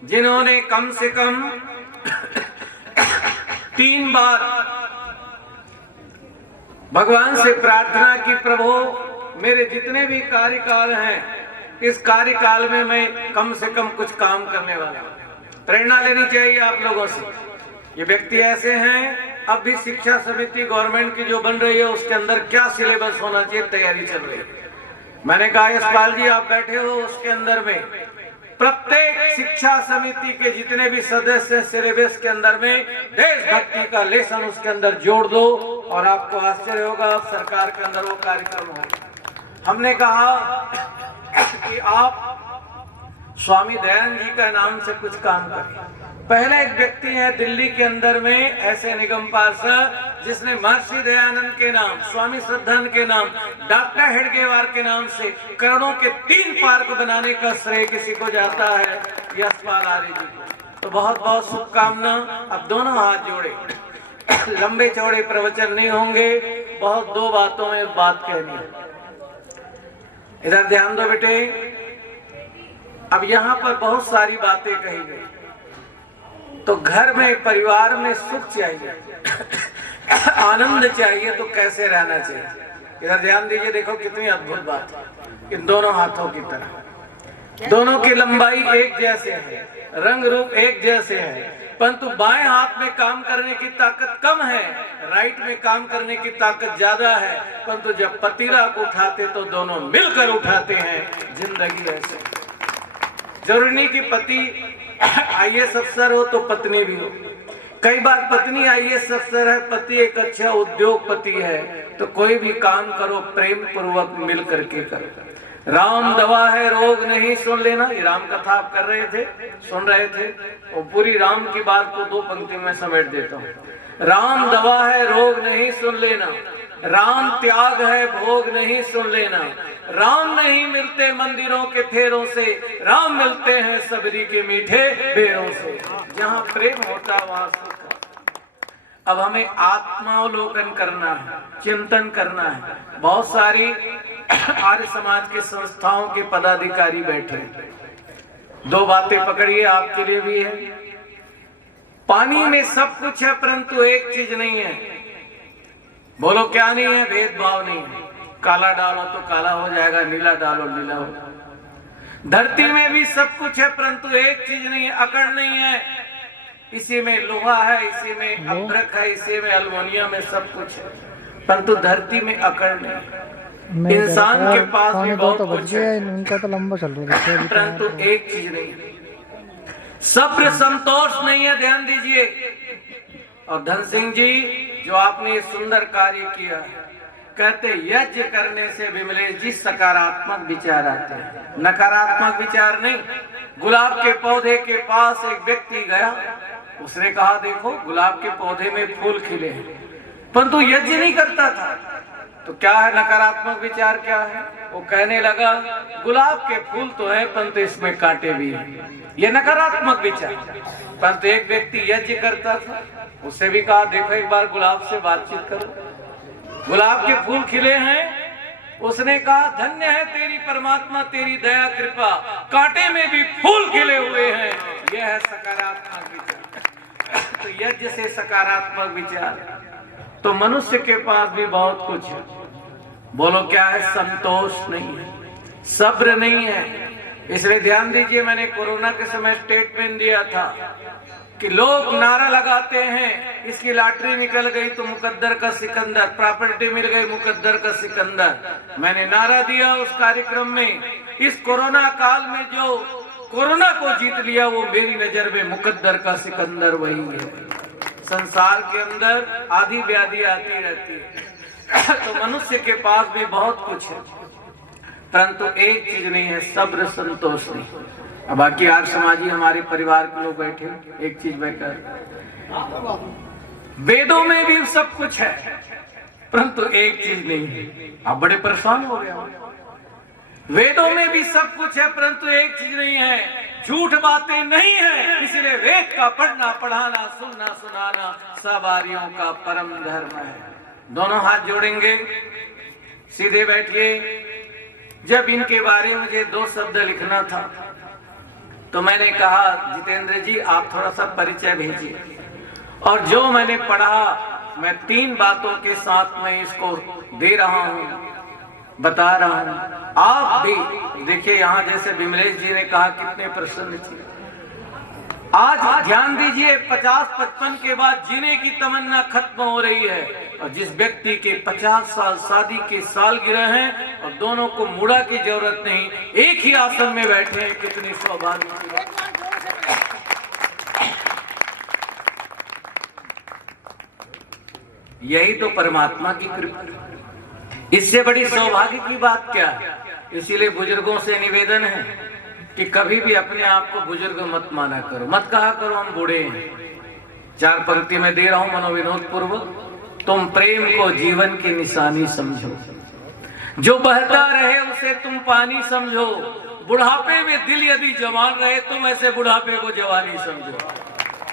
जिन्होंने कम से कम 3 बार भगवान से प्रार्थना की, प्रभु मेरे जितने भी कार्यकाल हैं, इस कार्यकाल में मैं कम से कम कुछ काम करने वाला हूं। प्रेरणा लेनी चाहिए आप लोगों से। ये व्यक्ति ऐसे हैं अब भी शिक्षा समिति गवर्नमेंट की जो बन रही है उसके अंदर क्या सिलेबस होना चाहिए, तैयारी चल रही है। मैंने कहा यशपाल जी आप बैठे हो, उसके अंदर में प्रत्येक शिक्षा समिति के जितने भी सदस्य सिलेबस के अंदर में देशभक्ति का लेसन उसके अंदर जोड़ दो और आपको आश्चर्य होगा सरकार के अंदर वो कार्यक्रम होगा। हमने कहा कि आप स्वामी दयानंद जी का नाम से कुछ काम करें। पहला एक व्यक्ति है दिल्ली के अंदर में ऐसे निगम पार्षद जिसने महर्षि दयानंद के नाम, स्वामी श्रद्धानंद के नाम, डॉक्टर हेडगेवार के नाम से करोड़ों के 3 पार्क बनाने का श्रेय किसी को जाता है, यशपाल आर्य जी को। तो बहुत बहुत शुभकामना। अब दोनों हाथ जोड़े, लंबे चौड़े प्रवचन नहीं होंगे, बहुत 2 बातों में बात कहनी है। इधर ध्यान दो बेटे। अब यहाँ पर बहुत सारी बातें कही गई। तो घर में परिवार में सुख चाहिए, आनंद चाहिए, तो कैसे रहना चाहिए। इधर ध्यान दीजिए, देखो कितनी अद्भुत बात है। इन दोनों हाथों की तरह दोनों की लंबाई एक जैसे है, रंग रूप एक जैसे है, परंतु बाएं हाथ में काम करने की ताकत कम है, राइट में काम करने की ताकत ज्यादा है। परंतु जब पतीला को उठाते तो दोनों मिलकर उठाते हैं। जिंदगी ऐसे जरूरी नहीं कि पति आईएएस अफसर हो तो पत्नी भी हो। कई बार पत्नी आईएएस अफसर है, पति एक अच्छा उद्योगपति है। तो कोई भी काम करो प्रेम पूर्वक मिल करके करो। राम दवा है रोग नहीं, सुन लेना। ये राम कथा आप कर रहे थे, सुन रहे थे, और पूरी राम की बात को 2 पंक्ति में समेट देता हूँ। राम दवा है रोग नहीं, सुन लेना। राम त्याग है भोग नहीं, सुन लेना। राम नहीं मिलते मंदिरों के फेरों से, राम मिलते हैं सबरी के मीठे बेरों से। जहाँ प्रेम होता वहाँ सुख। अब हमें आत्मावलोकन करना है, चिंतन करना है। बहुत सारी आर्य समाज के संस्थाओं के पदाधिकारी बैठे। 2 बातें पकड़िए, आपके लिए भी है। पानी में सब कुछ है परंतु एक चीज नहीं है। बोलो क्या नहीं है? भेदभाव नहीं है। काला डालो तो काला हो जाएगा, नीला डालो नीला हो। धरती में भी सब कुछ है परंतु एक चीज नहीं है, अकड़ नहीं है। इसी में लोहा है, इसी में अभ्रक है, इसी में अल्मोनियम है, सब कुछ है, परंतु धरती में अकड़ नहीं। इंसान के पास भी बहुत कुछ है, उनका तो लंबा चल रहा है, परंतु एक चीज नहीं है, सब्र संतोष नहीं है। ध्यान दीजिए। और धन सिंह जी जो आपने ये सुंदर कार्य किया, कहते यज्ञ करने से विमलेश जी सकारात्मक विचार आते हैं, नकारात्मक विचार नहीं। गुलाब के पौधे के पास एक व्यक्ति गया, उसने कहा देखो गुलाब के पौधे में फूल खिले हैं, परंतु यज्ञ नहीं करता था। तो क्या है नकारात्मक विचार, क्या है? वो कहने लगा गुलाब के फूल तो है परंतु इसमें कांटे भी हैं। ये नकारात्मक विचार। परंतु एक व्यक्ति यज्ञ करता था, उससे भी कहा देखो एक बार गुलाब से बातचीत करो, गुलाब के फूल खिले हैं। उसने कहा धन्य है तेरी परमात्मा, तेरी दया कृपा, कांटे में भी फूल खिले हुए हैं। यह है सकारात्मक विचार। तो यज्ञ से सकारात्मक विचार। तो मनुष्य के पास भी बहुत कुछ है। बोलो क्या है? संतोष नहीं है, सब्र नहीं है। इसलिए ध्यान दीजिए, मैंने कोरोना के समय स्टेटमेंट दिया था कि लोग नारा लगाते हैं इसकी लॉटरी निकल गई तो मुकद्दर का सिकंदर, प्रॉपर्टी मिल गई मुकद्दर का सिकंदर। मैंने नारा दिया उस कार्यक्रम में, इस कोरोना काल में जो कोरोना को जीत लिया वो मेरी नजर में मुकद्दर का सिकंदर वही है। संसार के अंदर आधी व्याधि आती रहती है। तो मनुष्य के पास भी बहुत कुछ है, परंतु एक चीज नहीं है, सब्र संतोष नहीं। अब बाकी आर्य समाजी हमारे परिवार के लोग बैठे, एक चीज बैठकर वेदों में भी सब कुछ है परंतु एक चीज नहीं है। आप बड़े परेशान हो गए। वेदों में भी सब कुछ है परंतु एक चीज नहीं है, झूठ बातें नहीं है। इसलिए वेद का पढ़ना पढ़ाना सुनना सुनाना सब आर्यों का परम धर्म है। दोनों हाथ जोड़ेंगे, सीधे बैठिए। जब इनके बारे में मुझे 2 शब्द लिखना था तो मैंने कहा जितेंद्र जी आप थोड़ा सा परिचय भेजिए, और जो मैंने पढ़ा मैं 3 बातों के साथ में इसको दे रहा हूँ, बता रहा हूँ। आप भी देखिए, यहाँ जैसे विमलेश जी ने कहा कितने प्रसन्न थे। आज ध्यान दीजिए, 50-55 के बाद जीने की तमन्ना खत्म हो रही है, और जिस व्यक्ति के 50 साल शादी के सालगिरह हैं और दोनों को मुड़ा की जरूरत नहीं, एक ही आसन में बैठे हैं, कितनी सौभाग्य की बात। यही तो परमात्मा की कृपा, इससे बड़ी सौभाग्य की बात क्या है। इसीलिए बुजुर्गों से निवेदन है कि कभी भी अपने आप को बुजुर्ग मत माना करो, मत कहा करो हम बूढ़े हैं। 4 पंक्ति में दे रहा हूं मनोविनोद पूर्वक, तुम प्रेम को जीवन की निशानी समझो, जो बहता रहे उसे तुम पानी समझो, बुढ़ापे में दिल यदि जवान रहे तुम ऐसे बुढ़ापे को जवानी समझो।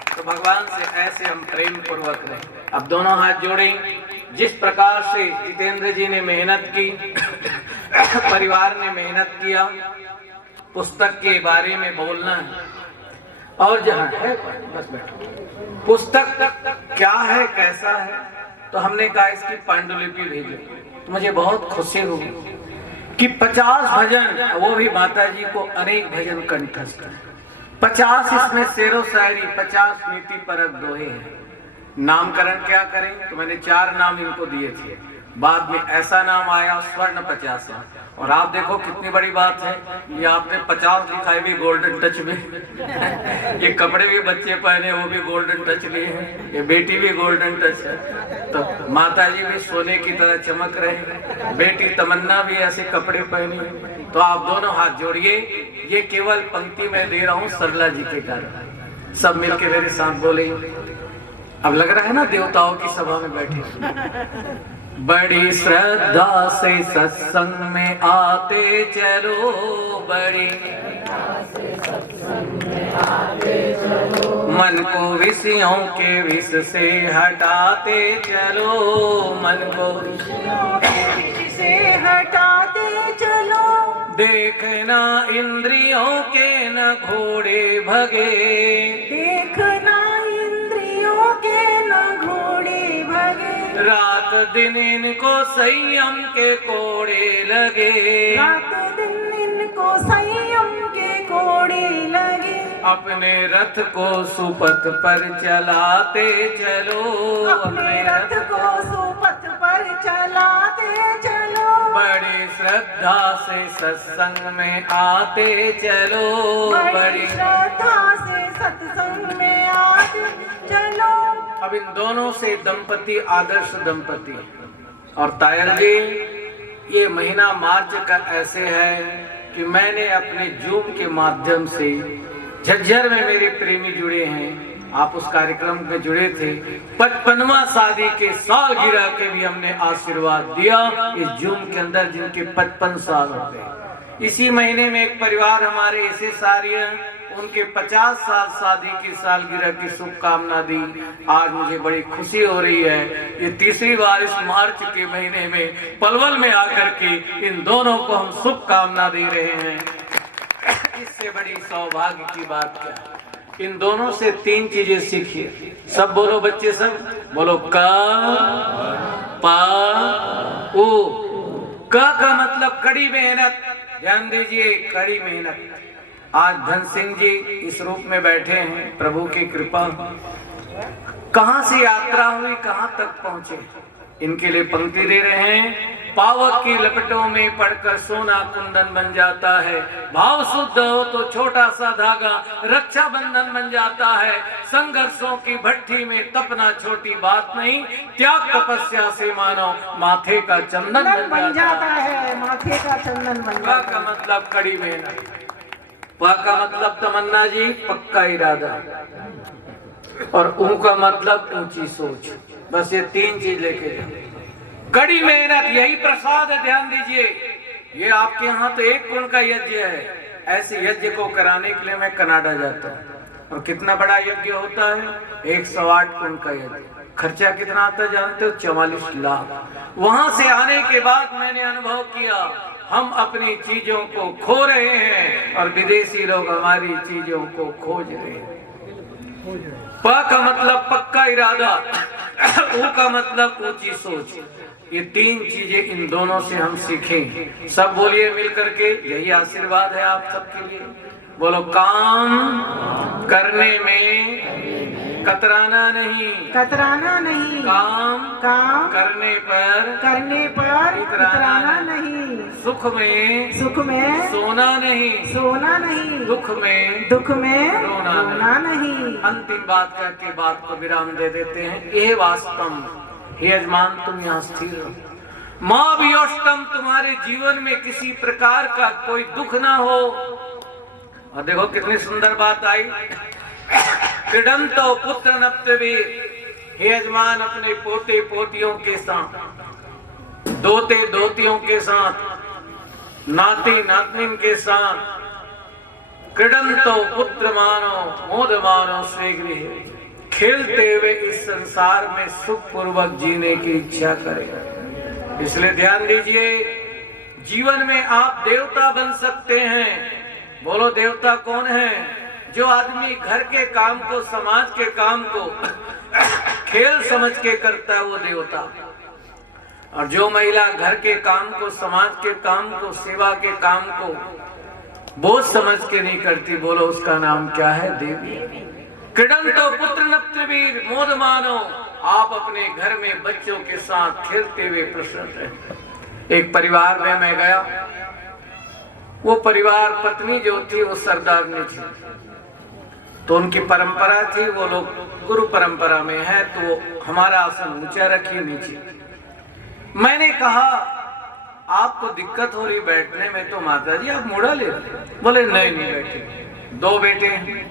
तो भगवान से ऐसे हम प्रेम पूर्वक रहे। अब दोनों हाथ जोड़ें। जिस प्रकार से जितेंद्र जी ने मेहनत की, परिवार ने मेहनत किया, पुस्तक के बारे में बोलना है, और जहां है बस बैठो, पुस्तक क्या है कैसा है, तो हमने कहा इसकी पांडुलिपि भेजो। तो मुझे बहुत खुशी हुई कि 50 भजन, वो भी माता जी को अनेक भजन कंठस्थ है, 50 इसमें शेरो शायरी, 50 नीति परक दोहे हैं। नामकरण क्या करें, तो मैंने 4 नाम इनको दिए थे, बाद में ऐसा नाम आया स्वर्ण 50। और आप देखो कितनी बड़ी बात है, ये आपने 50 दिखाई भी गोल्डन टच में। ये कपड़े भी बच्चे पहने वो भी गोल्डन टच लिए हैं, ये बेटी भी गोल्डन टच है, तो माता जी भी सोने की तरह चमक रहे हैं, बेटी तमन्ना भी ऐसे कपड़े पहनी। तो आप दोनों हाथ जोड़िए, ये केवल पंक्ति में दे रहा हूँ सरला जी के कारण। सब मिलके मेरे साथ बोले। अब लग रहा है ना देवताओं की सभा में बैठे। बड़ी श्रद्धा से सत्संग में आते चलो, बड़ी मन को विषयों के विष से हटाते चलो, मन को विषयों के विष से हटाते चलो, देखना इंद्रियों के न घोड़े भगे, देखना इंद्रियों के न घोड़े भगे, रात दिन इनको संयम के कोड़े लगे, रात दिन इनको संयम के कोड़े लगे, अपने रथ को सुपथ पर चलाते चलो, अपने रथ को सुपथ पर चलाते चलो, बड़ी श्रद्धा से सत्संग में आते चलो, बड़ी श्रद्धा से सत्संग में आते चलो। अब इन दोनों से दंपति आदर्श दंपति। और तायल जी, ये महीना मार्च का ऐसे है कि मैंने अपने जूम के माध्यम से झज्जर में मेरे प्रेमी जुड़े हैं, आप उस कार्यक्रम में जुड़े थे, 55वां शादी के सालगिरह के भी हमने आशीर्वाद दिया इस जूम के अंदर, जिनके 55 साल हो गए। इसी महीने में एक परिवार हमारे ऐसे सारिया, उनके 50 साल शादी की सालगिरह की शुभकामना दी। आज मुझे बड़ी खुशी हो रही है, ये तीसरी बार इस मार्च के महीने में पलवल में आकर के इन दोनों को हम शुभकामना दे रहे हैं। इससे बड़ी सौभाग्य की बात क्या। इन दोनों से 3 चीजें सीखिए। सब बोलो बच्चे, सब बोलो। क पा उ। क का मतलब कड़ी मेहनत। ध्यान दीजिए, कड़ी मेहनत। आज धन सिंह जी इस रूप में बैठे हैं, प्रभु की कृपा। कहां से यात्रा हुई, कहां तक पहुंचे, इनके लिए पंक्ति दे रहे हैं। पावक की लपटों में पड़कर सोना कुंदन बन जाता है, भाव शुद्ध हो तो छोटा सा धागा रक्षा बंधन बन जाता है। संघर्षों की भट्टी में तपना छोटी बात नहीं, त्याग तपस्या से मानो माथे का चंदन बन जाता है, माथे का चंदन बन जाता है। का मतलब कड़ी मेहनत, पा का मतलब तमन्ना जी पक्का इरादा, और ऊ का मतलब ऊंची सोच। बस ये 3 चीज लेके जाओ। कड़ी मेहनत, यही प्रसाद है। ध्यान दीजिए, ये आपके यहाँ तो 1 कुंड का यज्ञ है, ऐसे यज्ञ को कराने के लिए मैं कनाडा जाता हूँ। और कितना बड़ा यज्ञ होता है, 108 कुंड का यज्ञ। खर्चा कितना आता जानते हो? 44 लाख। वहां से आने के बाद मैंने अनुभव किया, हम अपनी चीजों को खो रहे हैं और विदेशी लोग हमारी चीजों को खोज रहे हैं। प का मतलब पक्का इरादा, ऊ का मतलब ऊंची सोच। ये 3 चीजें इन दोनों से हम सीखें। सब बोलिए मिल करके, यही आशीर्वाद है आप सबके लिए। बोलो काम करने में कतराना नहीं, कतराना नहीं, काम करने पर इतराना नहीं, सुख में सोना नहीं, दुख में रोना नहीं। अंतिम बात करके बात को विराम दे देते हैं। ये वास्तव हे यजमान तुम यहाँ स्थिर हो, माँ वियोष्टम तुम्हारे जीवन में किसी प्रकार का कोई दुख ना हो। और देखो कितनी सुंदर बात आई, क्रीडंतो पुत्र नप्तवे, हे यजमान अपने पोते पोतियों के साथ, दोते दोतियों के साथ, नाती नातनिन के साथ, क्रीडंतो पुत्र मानो मोद मानो स्वे गृहे, खेलते हुए इस संसार में सुख पूर्वक जीने की इच्छा करें। इसलिए ध्यान दीजिए, जीवन में आप देवता बन सकते हैं। बोलो देवता कौन है? जो आदमी घर के काम को, समाज के काम को खेल समझ के करता है वो देवता। और जो महिला घर के काम को, समाज के काम को, सेवा के काम को बोझ समझ के नहीं करती, बोलो उसका नाम क्या है? देवी। क्रीडंतो पुत्र नप्तवीर मोद मानो, आप अपने घर में बच्चों के साथ खेलते हुए प्रसन्न रहे। एक परिवार में मैं गया, वो परिवार पत्नी जो थी वो सरदारनी थी, तो उनकी परंपरा थी, वो लोग गुरु परंपरा में है, तो हमारा आसन ऊंचा रखिए नीचे। मैंने कहा आपको दिक्कत हो रही बैठने में, तो माता जी आप मुड़ा ले। बोले नहीं बैठे। 2 बेटे हैं,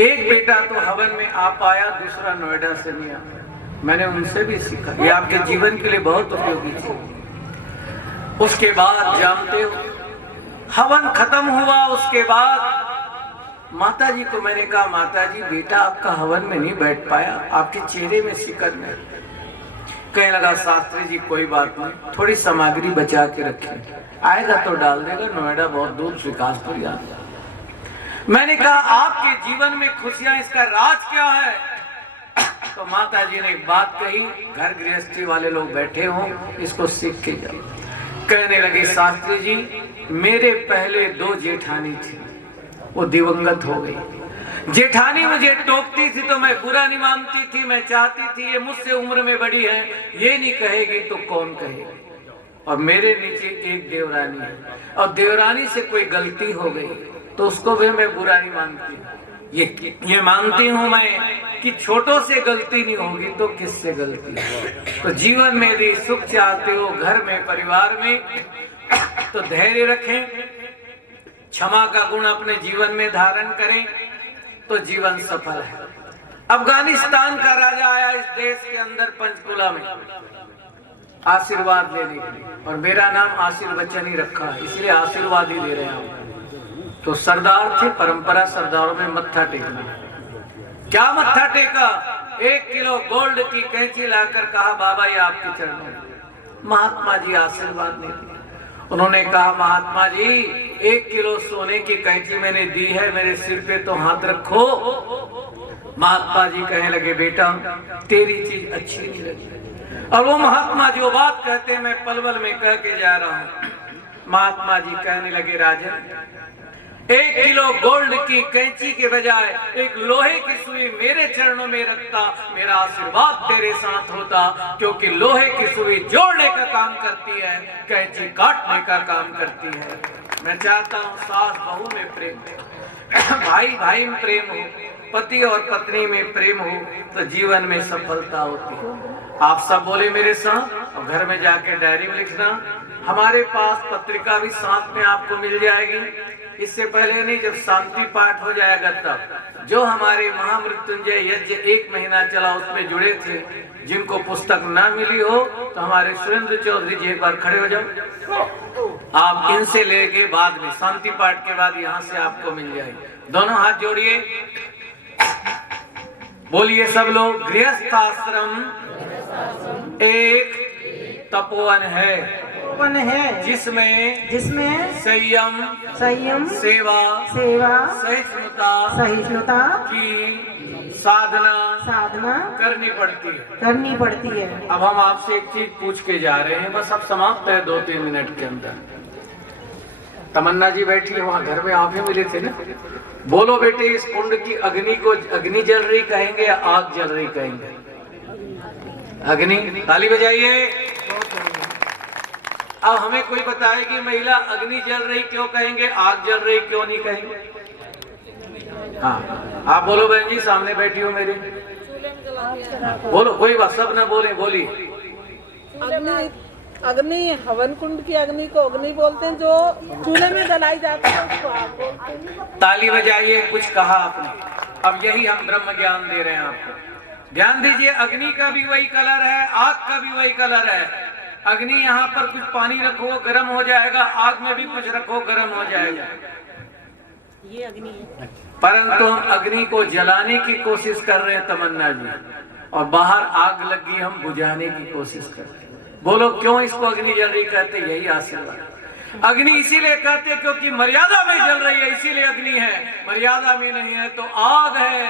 एक बेटा तो हवन में आ पाया, दूसरा नोएडा से नहीं आया। मैंने उनसे भी सीखा, ये आपके जीवन के लिए बहुत उपयोगी थी। उसके बाद जानते हो, हवन खत्म हुआ, उसके बाद माता जी को मैंने कहा, माता जी बेटा आपका हवन में नहीं बैठ पाया, आपके चेहरे में सिकन है। कहने लगा शास्त्री जी कोई बात नहीं, थोड़ी सामग्री बचा के रखिए, आएगा तो डाल देगा, नोएडा बहुत दूर, विकासपुर याद। मैंने कहा आपके जीवन में खुशियां, इसका राज क्या है? तो माता जी ने एक बात कही, घर गृहस्थी वाले लोग बैठे हों, इसको सीख के जाओ। कहने लगे शास्त्री जी मेरे पहले 2 जेठानी थी, वो दिवंगत हो गई। जेठानी मुझे टोकती थी तो मैं बुरा नहीं मानती थी, मैं चाहती थी ये मुझसे उम्र में बड़ी है, ये नहीं कहेगी तो कौन कहेगी। और मेरे नीचे एक देवरानी है, और देवरानी से कोई गलती हो गई तो उसको भी मैं बुरा नहीं मानती। ये मानती हूं मैं कि छोटों से गलती नहीं होगी तो किससे गलती है। तो जीवन में यदि सुख चाहते हो, घर में, परिवार में, तो धैर्य रखें, क्षमा का गुण अपने जीवन में धारण करें, तो जीवन सफल है। अफगानिस्तान का राजा आया इस देश के अंदर पंचकुला में आशीर्वाद लेने के लिए, और मेरा नाम आशीर्वचन ही रखा, इसलिए आशीर्वाद ही ले रहे हैं। तो सरदार थे, परंपरा सरदारों में मत्था टेकना। क्या मत्था टेका? 1 किलो गोल्ड की कैंची लाकर कहा बाबा ये आपके चरणों में। महात्मा जी आशीर्वाद ने दिया। उन्होंने कहा महात्मा जी 1 किलो सोने की कैंची मैंने दी है, मेरे सिर पे तो हाथ रखो। महात्मा जी कहने लगे बेटा तेरी चीज अच्छी नहीं लगी। और वो महात्मा जो बात कहते मैं पलवल में कह के जा रहा हूँ। महात्मा जी कहने लगे राजन 1 किलो गोल्ड की कैंची के बजाय एक लोहे की सुई मेरे चरणों में रखता, मेरा आशीर्वाद तेरे साथ होता, क्योंकि लोहे की सुई जोड़ने का काम करती है, कैंची काटने का काम करती है। मैं चाहता हूँ सास बहू में प्रेम हो, भाई भाई में प्रेम हो, पति और पत्नी में प्रेम हो, तो जीवन में सफलता होती है। आप सब बोले मेरे साथ, और घर में जाके डायरी में लिखना। हमारे पास पत्रिका भी साथ में आपको मिल जाएगी। इससे पहले नहीं, जब शांति पाठ हो जाएगा तब। जो हमारे महामृत्युंजय यज्ञ 1 महीना चला उसमें जुड़े थे, जिनको पुस्तक ना मिली हो तो हमारे सुरेंद्र चौधरी जी एक बार खड़े हो जाओ, आप इनसे लेके बाद में शांति पाठ के बाद यहाँ से आपको मिल जाएगी। दोनों हाथ जोड़िए, बोलिए सब लोग। गृहस्थ आश्रम एक तपोवन है जिसमें संयम सेवा सहिष्णुता की साधना करनी पड़ती है। अब हम आपसे एक चीज पूछ के जा रहे हैं, बस अब समाप्त है 2-3 मिनट के अंदर। तमन्ना जी बैठी है वहां घर में, आप ही मिले थे ना। बोलो बेटे, इस कुंड की अग्नि को अग्नि जल रही कहेंगे या आग जल रही कहेंगे? अग्नि। ताली बजाइए। अब हमें कोई बताए कि महिला अग्नि जल रही क्यों कहेंगे, आग जल रही क्यों नहीं कहेंगे? हाँ आप बोलो बहन जी, सामने बैठी हो मेरे। बोलो, कोई बात, सब ना बोले, बोलिए। अग्नि हवन कुंड की अग्नि को अग्नि बोलते हैं, जो चूल्हे में जलाई जाती है उसको आग बोलते हैं। ताली बजाइए, कुछ कहा आपने। अब यही हम ब्रह्म ज्ञान दे रहे हैं आपको। ध्यान दीजिए, अग्नि का भी वही कलर है, आग का भी वही कलर है। अग्नि यहाँ पर कुछ पानी रखो गर्म हो जाएगा, आग में भी कुछ रखो गर्म हो जाएगा। ये अग्नि है, परंतु हम अग्नि को जलाने की कोशिश कर रहे हैं तमन्ना जी, और बाहर आग लगी हम बुझाने की कोशिश कर रहे हैं। बोलो क्यों इसको अग्नि जल रही कहते? यही आशीर्वाद। अग्नि इसीलिए कहते क्योंकि मर्यादा में जल रही है, इसीलिए अग्नि है। मर्यादा में नहीं है तो आग है।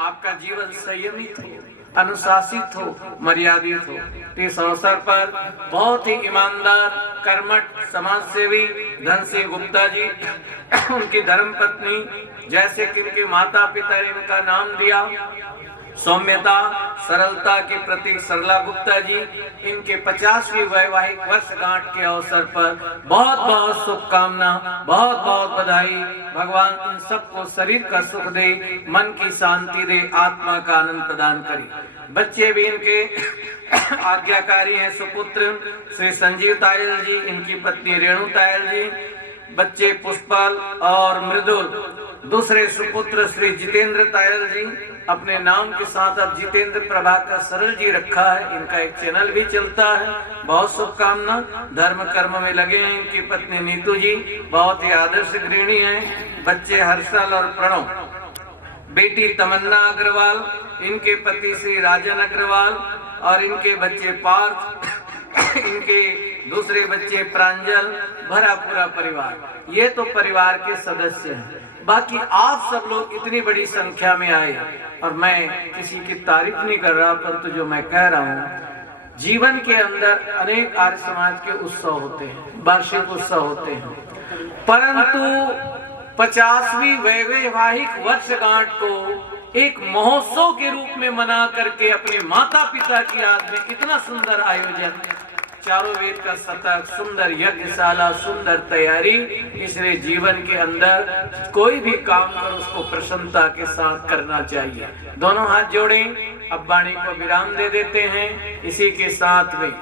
आपका जीवन संयमित हो, अनुशासित हो, मर्यादित हो। इस अवसर पर बहुत ही ईमानदार, कर्मठ, समाज सेवी धनसिंह गुप्ता जी, उनकी धर्मपत्नी, जैसे कि उनके माता पिता ने इनका नाम दिया, सौम्यता, सरलता के प्रतीक सरला गुप्ता जी, इनके 50वीं वैवाहिक वर्षगांठ के अवसर पर बहुत बहुत शुभकामना, बहुत बहुत बधाई। भगवान इन सबको शरीर का सुख दे, मन की शांति दे, आत्मा का आनंद प्रदान करे। बच्चे भी इनके आज्ञाकारी हैं। सुपुत्र श्री संजीव तायल जी, इनकी पत्नी रेणु तायल जी, बच्चे पुष्पल और मृदुल। दूसरे सुपुत्र श्री जितेंद्र तायल जी, अपने नाम के साथ अब जितेंद्र प्रभाकर सरल जी रखा है। इनका एक चैनल भी चलता है। बहुत शुभकामना। धर्म कर्म में लगे हैं। इनकी पत्नी नीतू जी बहुत ही आदर्श गृहिणी हैं। बच्चे हर्षल और प्रणव। बेटी तमन्ना अग्रवाल, इनके पति श्री राजन अग्रवाल और इनके बच्चे पार्थ, इनके दूसरे बच्चे प्रांजल। भरा पूरा परिवार। ये तो परिवार के सदस्य हैं। बाकी आप सब लोग इतनी बड़ी संख्या में आए, और मैं किसी की तारीफ नहीं कर रहा, परंतु जो मैं कह रहा हूँ, जीवन के अंदर अनेक आर्य समाज के उत्सव होते हैं, वार्षिक उत्सव होते हैं, परंतु 50वीं वैवाहिक वर्षगांठ को एक महोत्सव के रूप में मना करके अपने माता पिता की याद में इतना सुंदर आयोजन, चारों वेद का शतक, सुंदर यज्ञशाला, सुंदर तैयारी। इसलिए जीवन के अंदर कोई भी काम कर उसको प्रसन्नता के साथ करना चाहिए। दोनों हाथ जोड़ें। अब वाणी को विराम दे देते हैं। इसी के साथ में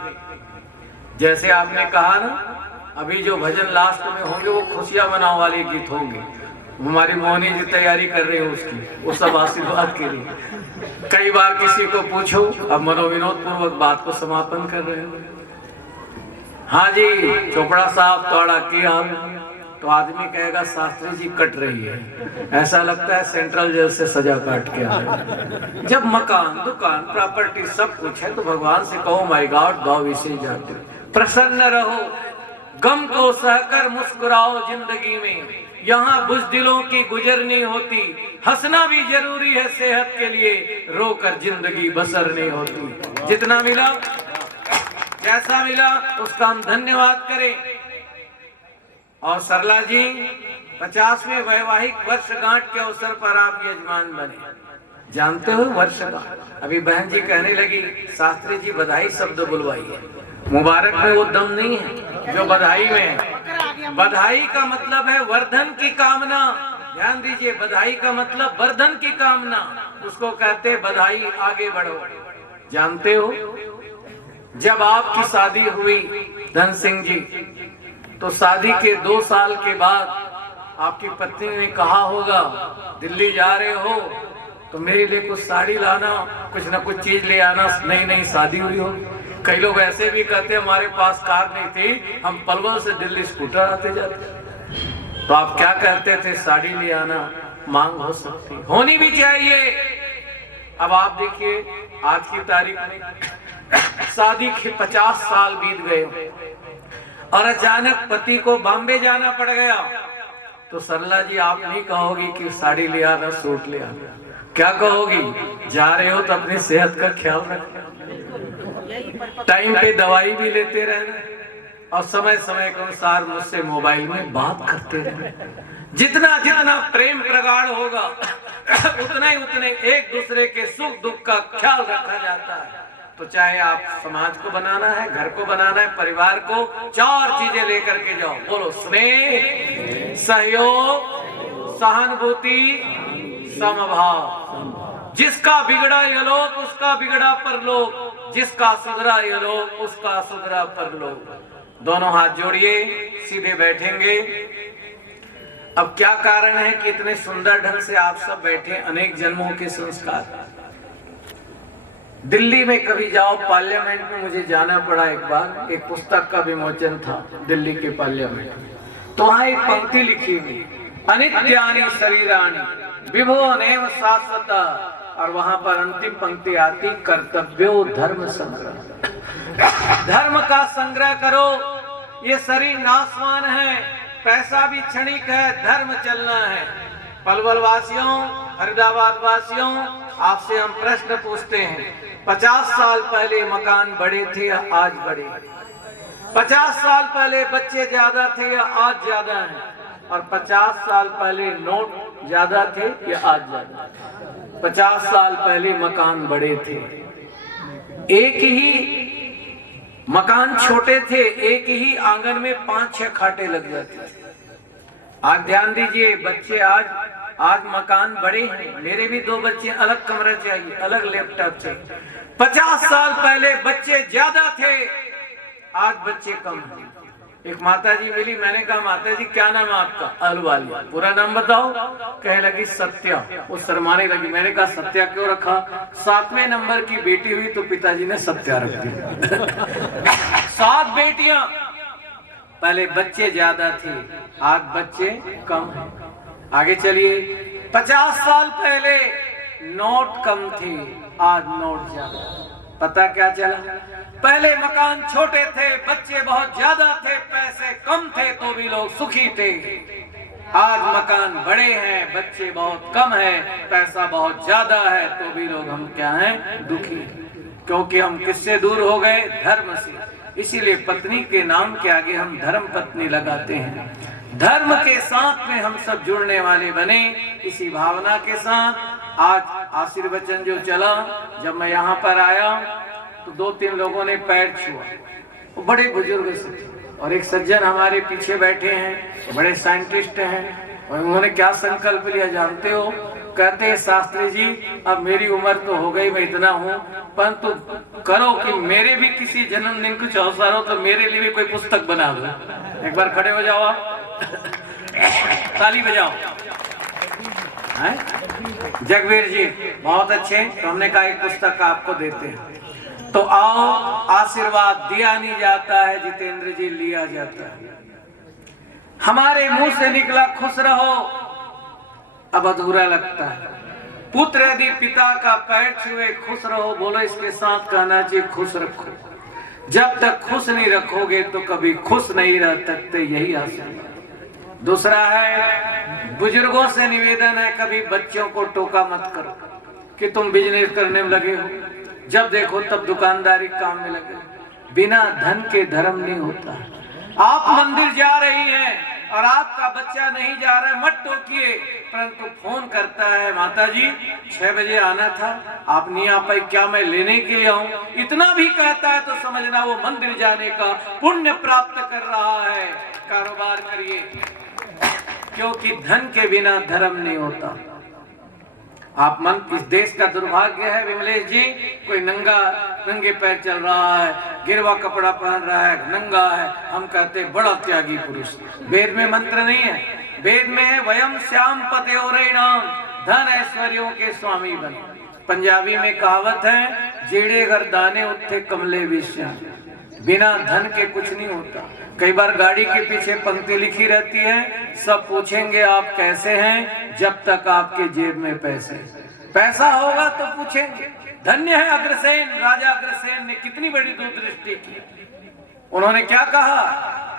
जैसे आपने कहा ना, अभी जो भजन लास्ट में होंगे वो खुशियां मनाओ वाले गीत होंगे। हमारी मोहनी जी तैयारी कर रही है उसकी, वो सब आशीर्वाद के लिए। कई बार किसी को पूछो, अब मनोविनोद पूर्वक बात को समापन कर रहे हैं। हाँ जी, चोपड़ा साहब तोड़ा किया, तो आदमी कहेगा शास्त्री जी कट रही है। ऐसा लगता है सेंट्रल जेल से सजा काट के आ रहे। जब मकान, दुकान, प्रॉपर्टी सब कुछ है तो भगवान से कहो माय गॉड भाव इसे जाते, प्रसन्न रहो, गम को सहकर मुस्कुराओ जिंदगी में। यहाँ बुज़दिलों की गुजरनी होती, हंसना भी जरूरी है सेहत के लिए, रोकर जिंदगी बसर नहीं होती। जितना मिला, जैसा मिला, उसका हम धन्यवाद करें। और सरला जी 50वें वैवाहिक वर्षगांठ के अवसर पर आप यजमान बने। जानते हो वर्षगांठ, अभी बहन जी कहने लगी शास्त्री जी बधाई शब्द बुलवाइए। मुबारक में वो दम नहीं है जो बधाई में है। बधाई का मतलब है वर्धन की कामना। ध्यान दीजिए, बधाई का मतलब वर्धन की कामना, उसको कहते बधाई, आगे बढ़ो। जानते हो जब आपकी शादी हुई धन सिंह जी, तो शादी के 2 साल के बाद आपकी पत्नी ने कहा होगा दिल्ली जा रहे हो तो मेरे लिए कुछ साड़ी लाना, कुछ ना कुछ चीज ले आना। नई नई शादी हुई हो। कई लोग ऐसे भी कहते हैं हमारे पास कार नहीं थी, हम पलवल से दिल्ली स्कूटर आते जाते। तो आप क्या कहते थे? साड़ी ले आना। मांग हो सकती, होनी भी चाहिए। अब आप देखिए आज की तारीख में शादी के 50 साल बीत गए और अचानक पति को बॉम्बे जाना पड़ गया, तो सरला जी आप नहीं कहोगी कि साड़ी ले आना, सूट ले आना। क्या कहोगी? जा रहे हो तो अपनी सेहत का ख्याल रखना, टाइम पे दवाई भी लेते रहना, और समय समय के अनुसार मुझसे मोबाइल में बात करते रहे। जितना जितना प्रेम प्रगाढ़ होगा उतने एक दूसरे के सुख दुख का ख्याल रखा जाता है। तो चाहे आप समाज को बनाना है, घर को बनाना है, परिवार को, 4 चीजें लेकर के जाओ। बोलो, स्नेह, सहयोग, सहानुभूति, समभाव। जिसका बिगड़ा यलोक उसका बिगड़ा परलोक, जिसका सुधरा यलोक उसका सुधरा परलोक। दोनों हाथ जोड़िए, सीधे बैठेंगे। अब क्या कारण है कि इतने सुंदर ढंग से आप सब बैठे? अनेक जन्मों के संस्कार। दिल्ली में कभी जाओ, पार्लियामेंट में मुझे जाना पड़ा एक बार, एक पुस्तक का विमोचन था दिल्ली के पार्लियामेंट में। तो वहां एक पंक्ति लिखी हुई, अनित्यानि शरीराणि विभोनेव शाश्वत, और वहां पर अंतिम पंक्ति आती, कर्तव्यो धर्म संग्रह। धर्म का संग्रह करो। ये शरीर नाशवान है, पैसा भी क्षणिक है, धर्म चलना है। पलवल वासियों, फरीदाबाद वासियों, आपसे हम प्रश्न पूछते हैं। 50 साल पहले मकान बड़े थे या आज बड़े? 50 साल पहले बच्चे ज्यादा थे या आज ज्यादा हैं? और 50 साल पहले नोट ज्यादा थे या आज ज्यादा? 50 साल पहले मकान बड़े थे, एक ही मकान छोटे थे, एक ही आंगन में 5-6 खाटे लग जाते थे। आज ध्यान दीजिए, बच्चे आज मकान बड़े हैं। मेरे भी 2 बच्चे, अलग कमरा चाहिए, अलग लैपटॉप चाहिए। 50 साल पहले बच्चे ज्यादा थे, आज बच्चे कम हैं। एक माता जी मिली, मैंने कहा माता जी क्या नाम है आपका? अलवाली। पूरा नाम बताओ? कहे लगी सत्या। वो शर्माने लगी। मैंने कहा सत्या क्यों रखा? 7वें नंबर की बेटी हुई तो पिताजी ने सत्या रख दी। 7 बेटियां। पहले बच्चे ज्यादा थे, आज बच्चे कम हैं। आगे चलिए, 50 साल पहले नोट कम थे, आज नोट ज्यादा। पता क्या चला? पहले मकान छोटे थे, बच्चे बहुत ज्यादा थे, पैसे कम थे तो भी लोग सुखी थे। आज मकान बड़े हैं, बच्चे बहुत कम हैं, पैसा बहुत ज्यादा है तो भी लोग हम क्या हैं? दुखी। क्योंकि हम किससे दूर हो गए? धर्म से। इसीलिए पत्नी के नाम के आगे हम धर्म पत्नी लगाते हैं। धर्म के साथ में हम सब जुड़ने वाले बने। इसी भावना के साथ आज आशीर्वचन जो चला, जब मैं यहाँ पर आया तो 2-3 लोगों ने पैर छुआ। वो बड़े बुजुर्ग से, और एक सज्जन हमारे पीछे बैठे हैं, बड़े साइंटिस्ट हैं, और उन्होंने क्या संकल्प लिया जानते हो? कहते हैं शास्त्री जी, अब मेरी उम्र तो हो गई, मैं इतना हूँ, परंतु करो कि मेरे भी किसी जन्मदिन कुछ अवसर हो तो मेरे लिए भी कोई पुस्तक बना दो। एक बार खड़े हो जाओ आप, ताली बजाओ। जगवीर जी बहुत अच्छे। तो हमने कहा एक पुस्तक आपको देते हैं। तो आओ, आशीर्वाद दिया नहीं जाता है जितेंद्र जी, लिया जाता है। हमारे मुंह से निकला खुश रहो, अब अधूरा लगता है। पुत्र यदि पिता का पैर छुए खुश रहो, बोलो इसके साथ कहना चाहिए खुश रखो। जब तक खुश नहीं रखोगे तो कभी खुश नहीं रह सकते, यही आशीर्वाद। दूसरा है, बुजुर्गों से निवेदन है, कभी बच्चों को टोका मत करो कि तुम बिजनेस करने में लगे हो, जब देखो तब दुकानदारी काम में लगे। बिना धन के धर्म नहीं होता। आप मंदिर जा रही हैं और आपका बच्चा नहीं जा रहा है, मत टोकिए, परंतु फोन करता है, माता जी 6 बजे आना था, आप नहीं आ पाई, क्या मैं लेने के लिए आऊं? इतना भी कहता है तो समझना वो मंदिर जाने का पुण्य प्राप्त कर रहा है। कारोबार करिए, क्योंकि धन के बिना धर्म नहीं होता। आप मन, इस देश का दुर्भाग्य है विमलेश जी, कोई नंगे पैर चल रहा है, गिरवा कपड़ा पहन रहा है, नंगा है, हम कहते बड़ा त्यागी पुरुष। वेद में मंत्र नहीं है, वेद में है वयम श्याम पतयोरेणाम, धन ऐश्वर्यों के स्वामी बने। पंजाबी में कहावत है, जेड़े घर दाने उत्थे कमले विश्या। बिना धन के कुछ नहीं होता। कई बार गाड़ी के पीछे पंक्ति लिखी रहती है, सब पूछेंगे आप कैसे हैं, जब तक आपके जेब में पैसा होगा तो पूछेंगे। धन्य है अग्रसेन, राजा अग्रसेन ने कितनी बड़ी दूरदृष्टि की। उन्होंने क्या कहा?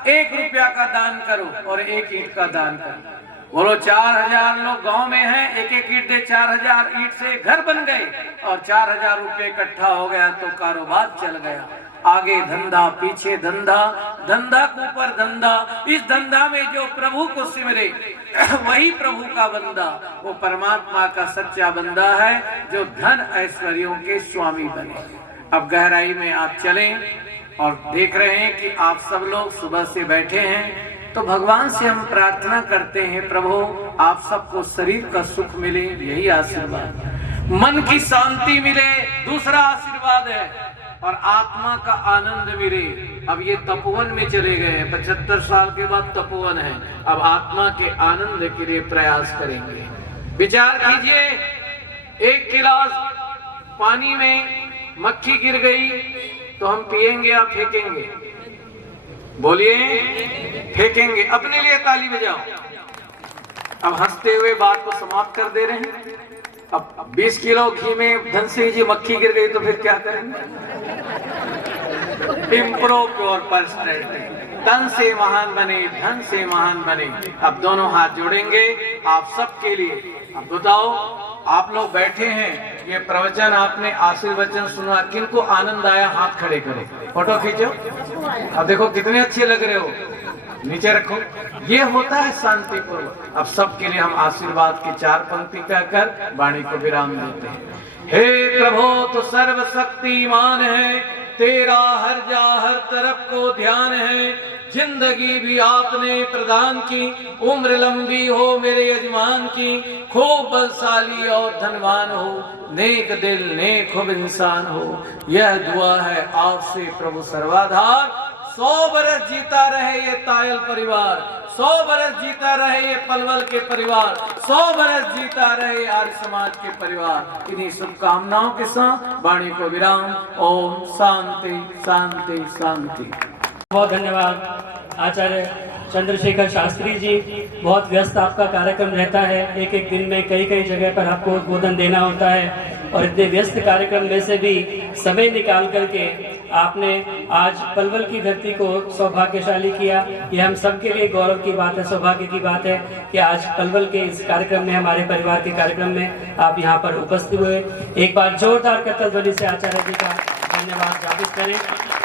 1 रुपया का दान करो और 1 ईंट का दान करो। बोलो 4000 लोग गांव में हैं, 1-1 ईंट दे, 4000 ईंट से घर बन गए और 4000 रुपये इकट्ठा हो गया तो कारोबार चल गया। आगे धंधा, पीछे धंधा, धंधा के ऊपर धंधा, इस धंधा में जो प्रभु को सिमरे वही प्रभु का बंदा, वो परमात्मा का सच्चा बंदा है जो धन ऐश्वर्यों के स्वामी बने। अब गहराई में आप चलें और देख रहे हैं कि आप सब लोग सुबह से बैठे हैं, तो भगवान से हम प्रार्थना करते हैं प्रभु आप सबको शरीर का सुख मिले, यही आशीर्वाद, मन की शांति मिले दूसरा आशीर्वाद है, और आत्मा का आनंद मिले। अब ये तपोवन में चले गए हैं, 75 साल के बाद तपोवन है, अब आत्मा के आनंद के लिए प्रयास करेंगे। विचार कीजिए, एक गिलास पानी में मक्खी गिर गई तो हम पिएंगे या फेंकेंगे? बोलिए, फेंकेंगे। अपने लिए ताली बजाओ। अब हंसते हुए बात को समाप्त कर दे रहे हैं। अब 20 किलो घी में धनसिंह जी मक्खी गिर गई तो फिर क्या करेंगे? इम्प्रूव योर पर्सनैलिटी, तन से महान बने, धन से महान बने। अब दोनों हाथ जोड़ेंगे आप सबके लिए। अब बताओ, आप लोग बैठे हैं, ये प्रवचन आपने आशीर्वचन सुना, किनको आनंद आया? हाथ खड़े करो, फोटो खींचो। अब देखो कितने अच्छे लग रहे हो, नीचे रखो। ये होता है शांतिपूर्वक। अब सबके लिए हम आशीर्वाद की 4 पंक्ति कहकर वाणी को विराम देते हैं। हे प्रभु तो सर्वशक्तिमान है, तेरा हर जा हर तरफ को ध्यान है, जिंदगी भी आपने प्रदान की, उम्र लंबी हो मेरे यजमान की, खूब बलशाली और धनवान हो, नेक दिल नेक खूब इंसान हो। यह दुआ है आपसे प्रभु सर्वाधार। 100 बरस जीता रहे ये तायल परिवार, 100 बरस जीता रहे ये पलवल के परिवार, 100 बरस जीता रहे आर्य समाज के परिवार। इन्हीं शुभकामनाओं के साथ वाणी को विराम। ओम शांति शांति शांति। बहुत धन्यवाद आचार्य चंद्रशेखर शास्त्री जी। बहुत व्यस्त आपका कार्यक्रम रहता है, एक एक दिन में कई कई जगह पर आपको उद्बोधन देना होता है, और इतने व्यस्त कार्यक्रम में से भी समय निकाल करके आपने आज पलवल की धरती को सौभाग्यशाली किया। ये हम सबके लिए गौरव की बात है, सौभाग्य की बात है कि आज पलवल के इस कार्यक्रम में, हमारे परिवार के कार्यक्रम में आप यहाँ पर उपस्थित हुए। एक बार जोरदार करतल ध्वनि से आचार्य जी का धन्यवाद ज्ञापित करें।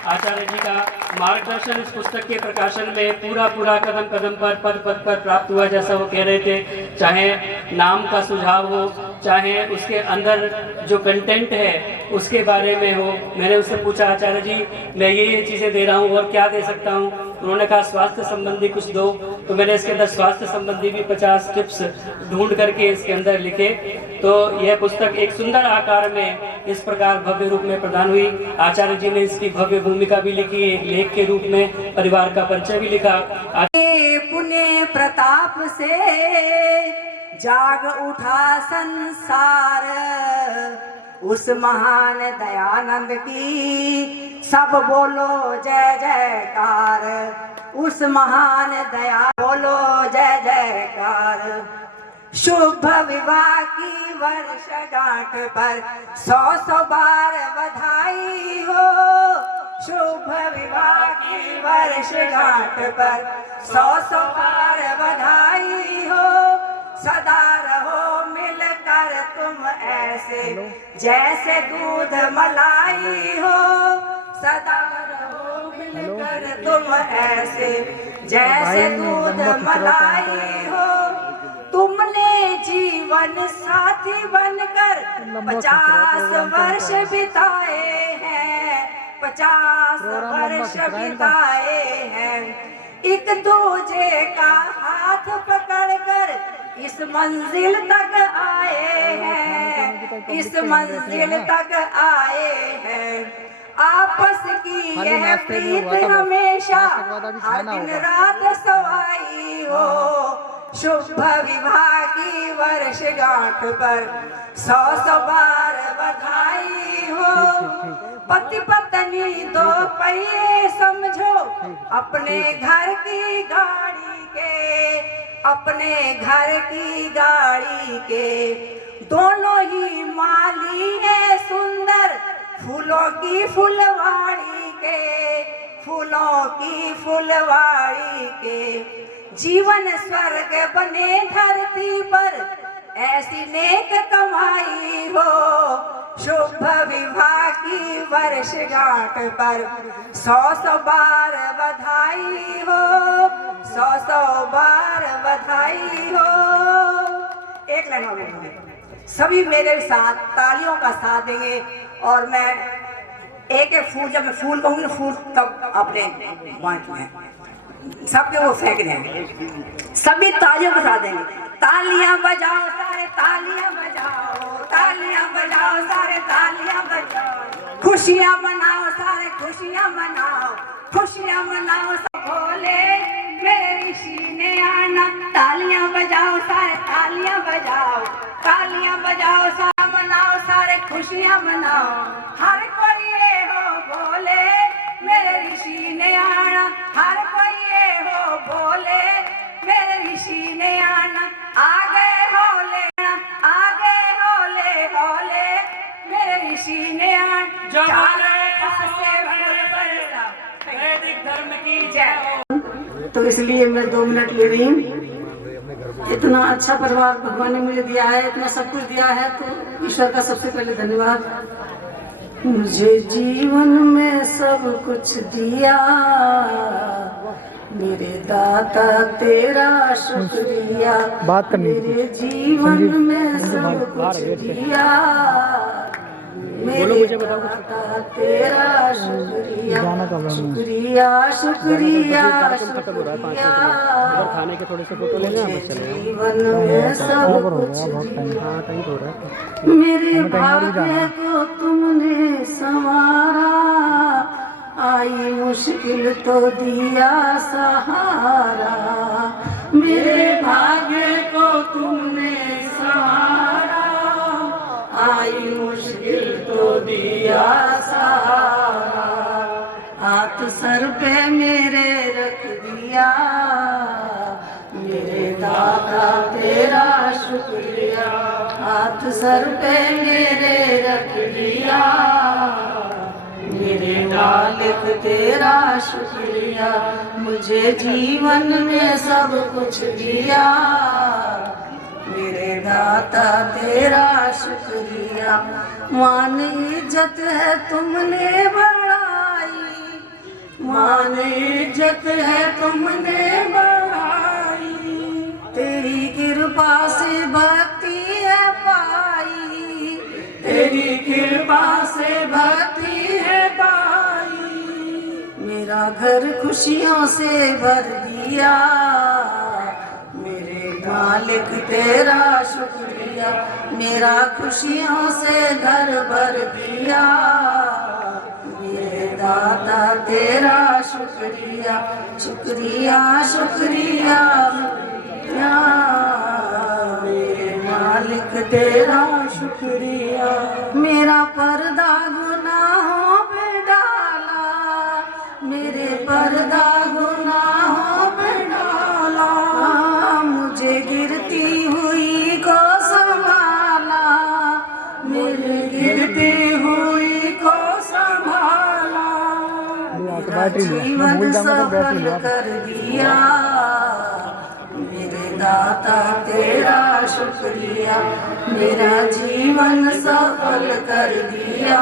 आचार्य जी का मार्गदर्शन इस पुस्तक के प्रकाशन में पूरा कदम कदम पर पद पद पर प्राप्त हुआ, जैसा वो कह रहे थे। चाहे नाम का सुझाव हो, चाहे उसके अंदर जो कंटेंट है उसके बारे में हो। मैंने उससे पूछा, आचार्य जी मैं ये चीज़ें दे रहा हूँ और क्या दे सकता हूँ? उन्होंने कहा स्वास्थ्य संबंधी कुछ दो, तो मैंने इसके अंदर स्वास्थ्य संबंधी भी 50 टिप्स ढूंढ करके इसके अंदर लिखे। तो यह पुस्तक एक सुंदर आकार में इस प्रकार भव्य रूप में प्रदान हुई। आचार्य जी ने इसकी भव्य भूमिका भी लिखी, एक लेख के रूप में परिवार का परिचय भी लिखा। पुण्य प्रताप से जाग उठा संसार, उस महान दयानंद की सब बोलो जय जयकार, उस महान दया बोलो जय जयकार। शुभ विवाह की वर्षगांठ पर 100 बार बधाई हो, शुभ विवाह की वर्षगांठ पर 100 बार बधाई हो। सदा रहो मिलकर तुम ऐसे जैसे दूध मलाई हो, सदा रहो मिलकर तुम ऐसे जैसे दूध मलाई हो। तुमने जीवन साथी बनकर 50 वर्ष बिताए हैं, 50 वर्ष बिताए हैं। एक दूजे का हाथ पकड़कर इस मंजिल तक आए हैं, इस मंजिल तक आए हैं। आपस की यह प्रीत हमेशा हर दिन रात सवाई हो, शुभ विवाह की वर्षगांठ पर 100 बार बधाई हो। पति पत्नी दो पहिए समझो अपने घर की गाड़ी के, अपने घर की गाड़ी के। दोनों ही माली है सुंदर फूलों की फुलवाड़ी के, फूलों की फुलवाड़ी के। जीवन स्वर्ग बने धरती पर ऐसी नेक कमाई हो, शुभ विवाह की वर्षगांठ पर 100 बार बधाई हो, 100 बार बधाई हो। एक लाइन और बोलूंगी, सभी मेरे साथ तालियों का साथ देंगे और मैं एक एक फूल, जब मैं फूल कहूंगी फूल तब अपने बांटने हैं, सबके वो फेंकने हैं, सभी तालियों के साथ देंगे। तालियां बजाओ सारे, तालियां बजाओ, तालियां बजाओ सारे, तालियां बजाओ, खुशियां मनाओ सारे, खुशियां मनाओ, खुशियां मनाओ सब बोले मेरे ऋषि ने आना। तालियां बजाओ सारे, तालियां बजाओ, तालियां बजाओ सारे, मनाओ सारे, खुशियां मनाओ, हर कोई ये हो बोले मेरे ऋषि ने आना, हर कोई ये हो बोले मेरे ऋषि ने आना। आगे होले, आगे होले होले मेरे ऋषि ने आना। वैदिक धर्म की जय। तो इसलिए मैं 2 मिनट ले रही हूँ। इतना अच्छा परिवार भगवान ने मुझे दिया है, इतना सब कुछ दिया है, तो ईश्वर का सबसे पहले धन्यवाद। मुझे जीवन में सब कुछ दिया मेरे दाता तेरा शुक्रिया। बात करनी मेरे जीवन में सब कुछ दिया मेरे दाता तेरा शुक्रिया, शुक्रिया शुक्रिया शुक्रिया। खाने के थोड़े से फोटो लेना है, जीवन में सब कुछ दिया मेरे भाग्य को तुमने संवारा, आई मुश्किल तो दिया सहारा। मेरे भाग्य को तुमने सहारा, आई मुश्किल तो दिया सहारा। हाथ सर पे मेरे रख दिया मेरे दाता तेरा शुक्रिया। हाथ सर पे मेरे रख दिया मेरे मालिक तेरा शुक्रिया। मुझे जीवन में सब कुछ दिया मेरे दाता तेरा शुक्रिया। मान इज्जत है तुमने बढ़ाई, मान इज्जत है तुमने बढ़ाई। तेरी कृपा से भक्ति है पाई, तेरी कृपा से भक्ति है पाई। मेरा घर खुशियों से भर दिया मेरे मालिक तेरा शुक्रिया। मेरा खुशियों से घर भर दिया मेरे दाता तेरा शुक्रिया। शुक्रिया शुक्रिया मेरे मालिक तेरा शुक्रिया। मेरा पर्दा गुनाहों पे डाला, मेरे पर्दा गुनाहों पे डाला। मुझे गिरती हुई को संभाला, मेरे गिरती हुई को संभाला। मेरा जीवन सफल कर दिया मेरे दाता तेरा शुक्रिया। मेरा जीवन सफल कर दिया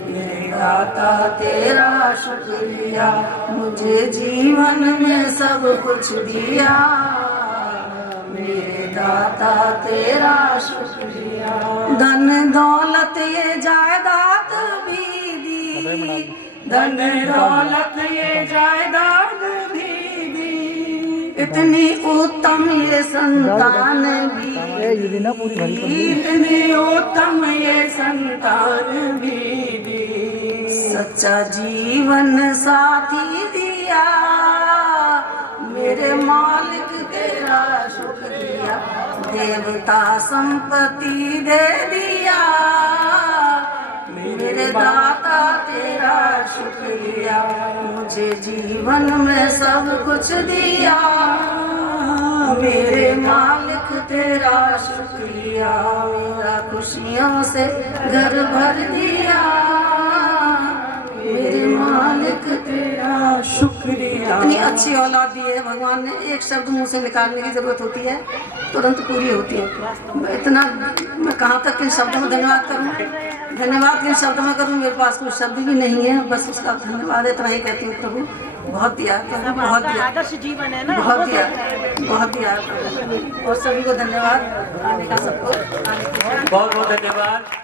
मेरे दाता तेरा शुक्रिया। मुझे जीवन में सब कुछ दिया मेरे दाता तेरा शुक्रिया। धन दौलत ये जायदाद भी दी, धन दौलत ये जायदाद भी दी। इतनी उत्तम ये संतान भी, इतनी उत्तम ये संतान भी दी। सच्चा जीवन साथी दिया मेरे मालिक तेरा शुक्रिया। देवता संपत्ति दे दिया मेरे दाता तेरा शुक्रिया। मुझे जीवन में सब कुछ दिया मेरे मालिक तेरा शुक्रिया। मेरा खुशियों से घर भर दिया मेरे मालिक तेरा शुक्रिया। इतनी अच्छी औलाद दी है भगवान ने, एक शब्द मुंह से निकालने की जरूरत होती है, तुरंत पूरी होती है। इतना मैं कहाँ तक इन शब्दों में धन्यवाद करूँ, धन्यवाद किन शब्दों में करूँ, मेरे पास कोई शब्द भी नहीं है, बस उसका धन्यवाद इतना ही कहती हूँ। प्रभु बहुत दिया, प्रभु बहुत दिया, आदर्श जीवन है ना, बहुत दिया, बहुत दिया प्रभु। और सभी को धन्यवाद, आने का सबको आने की बहुत बहुत धन्यवाद।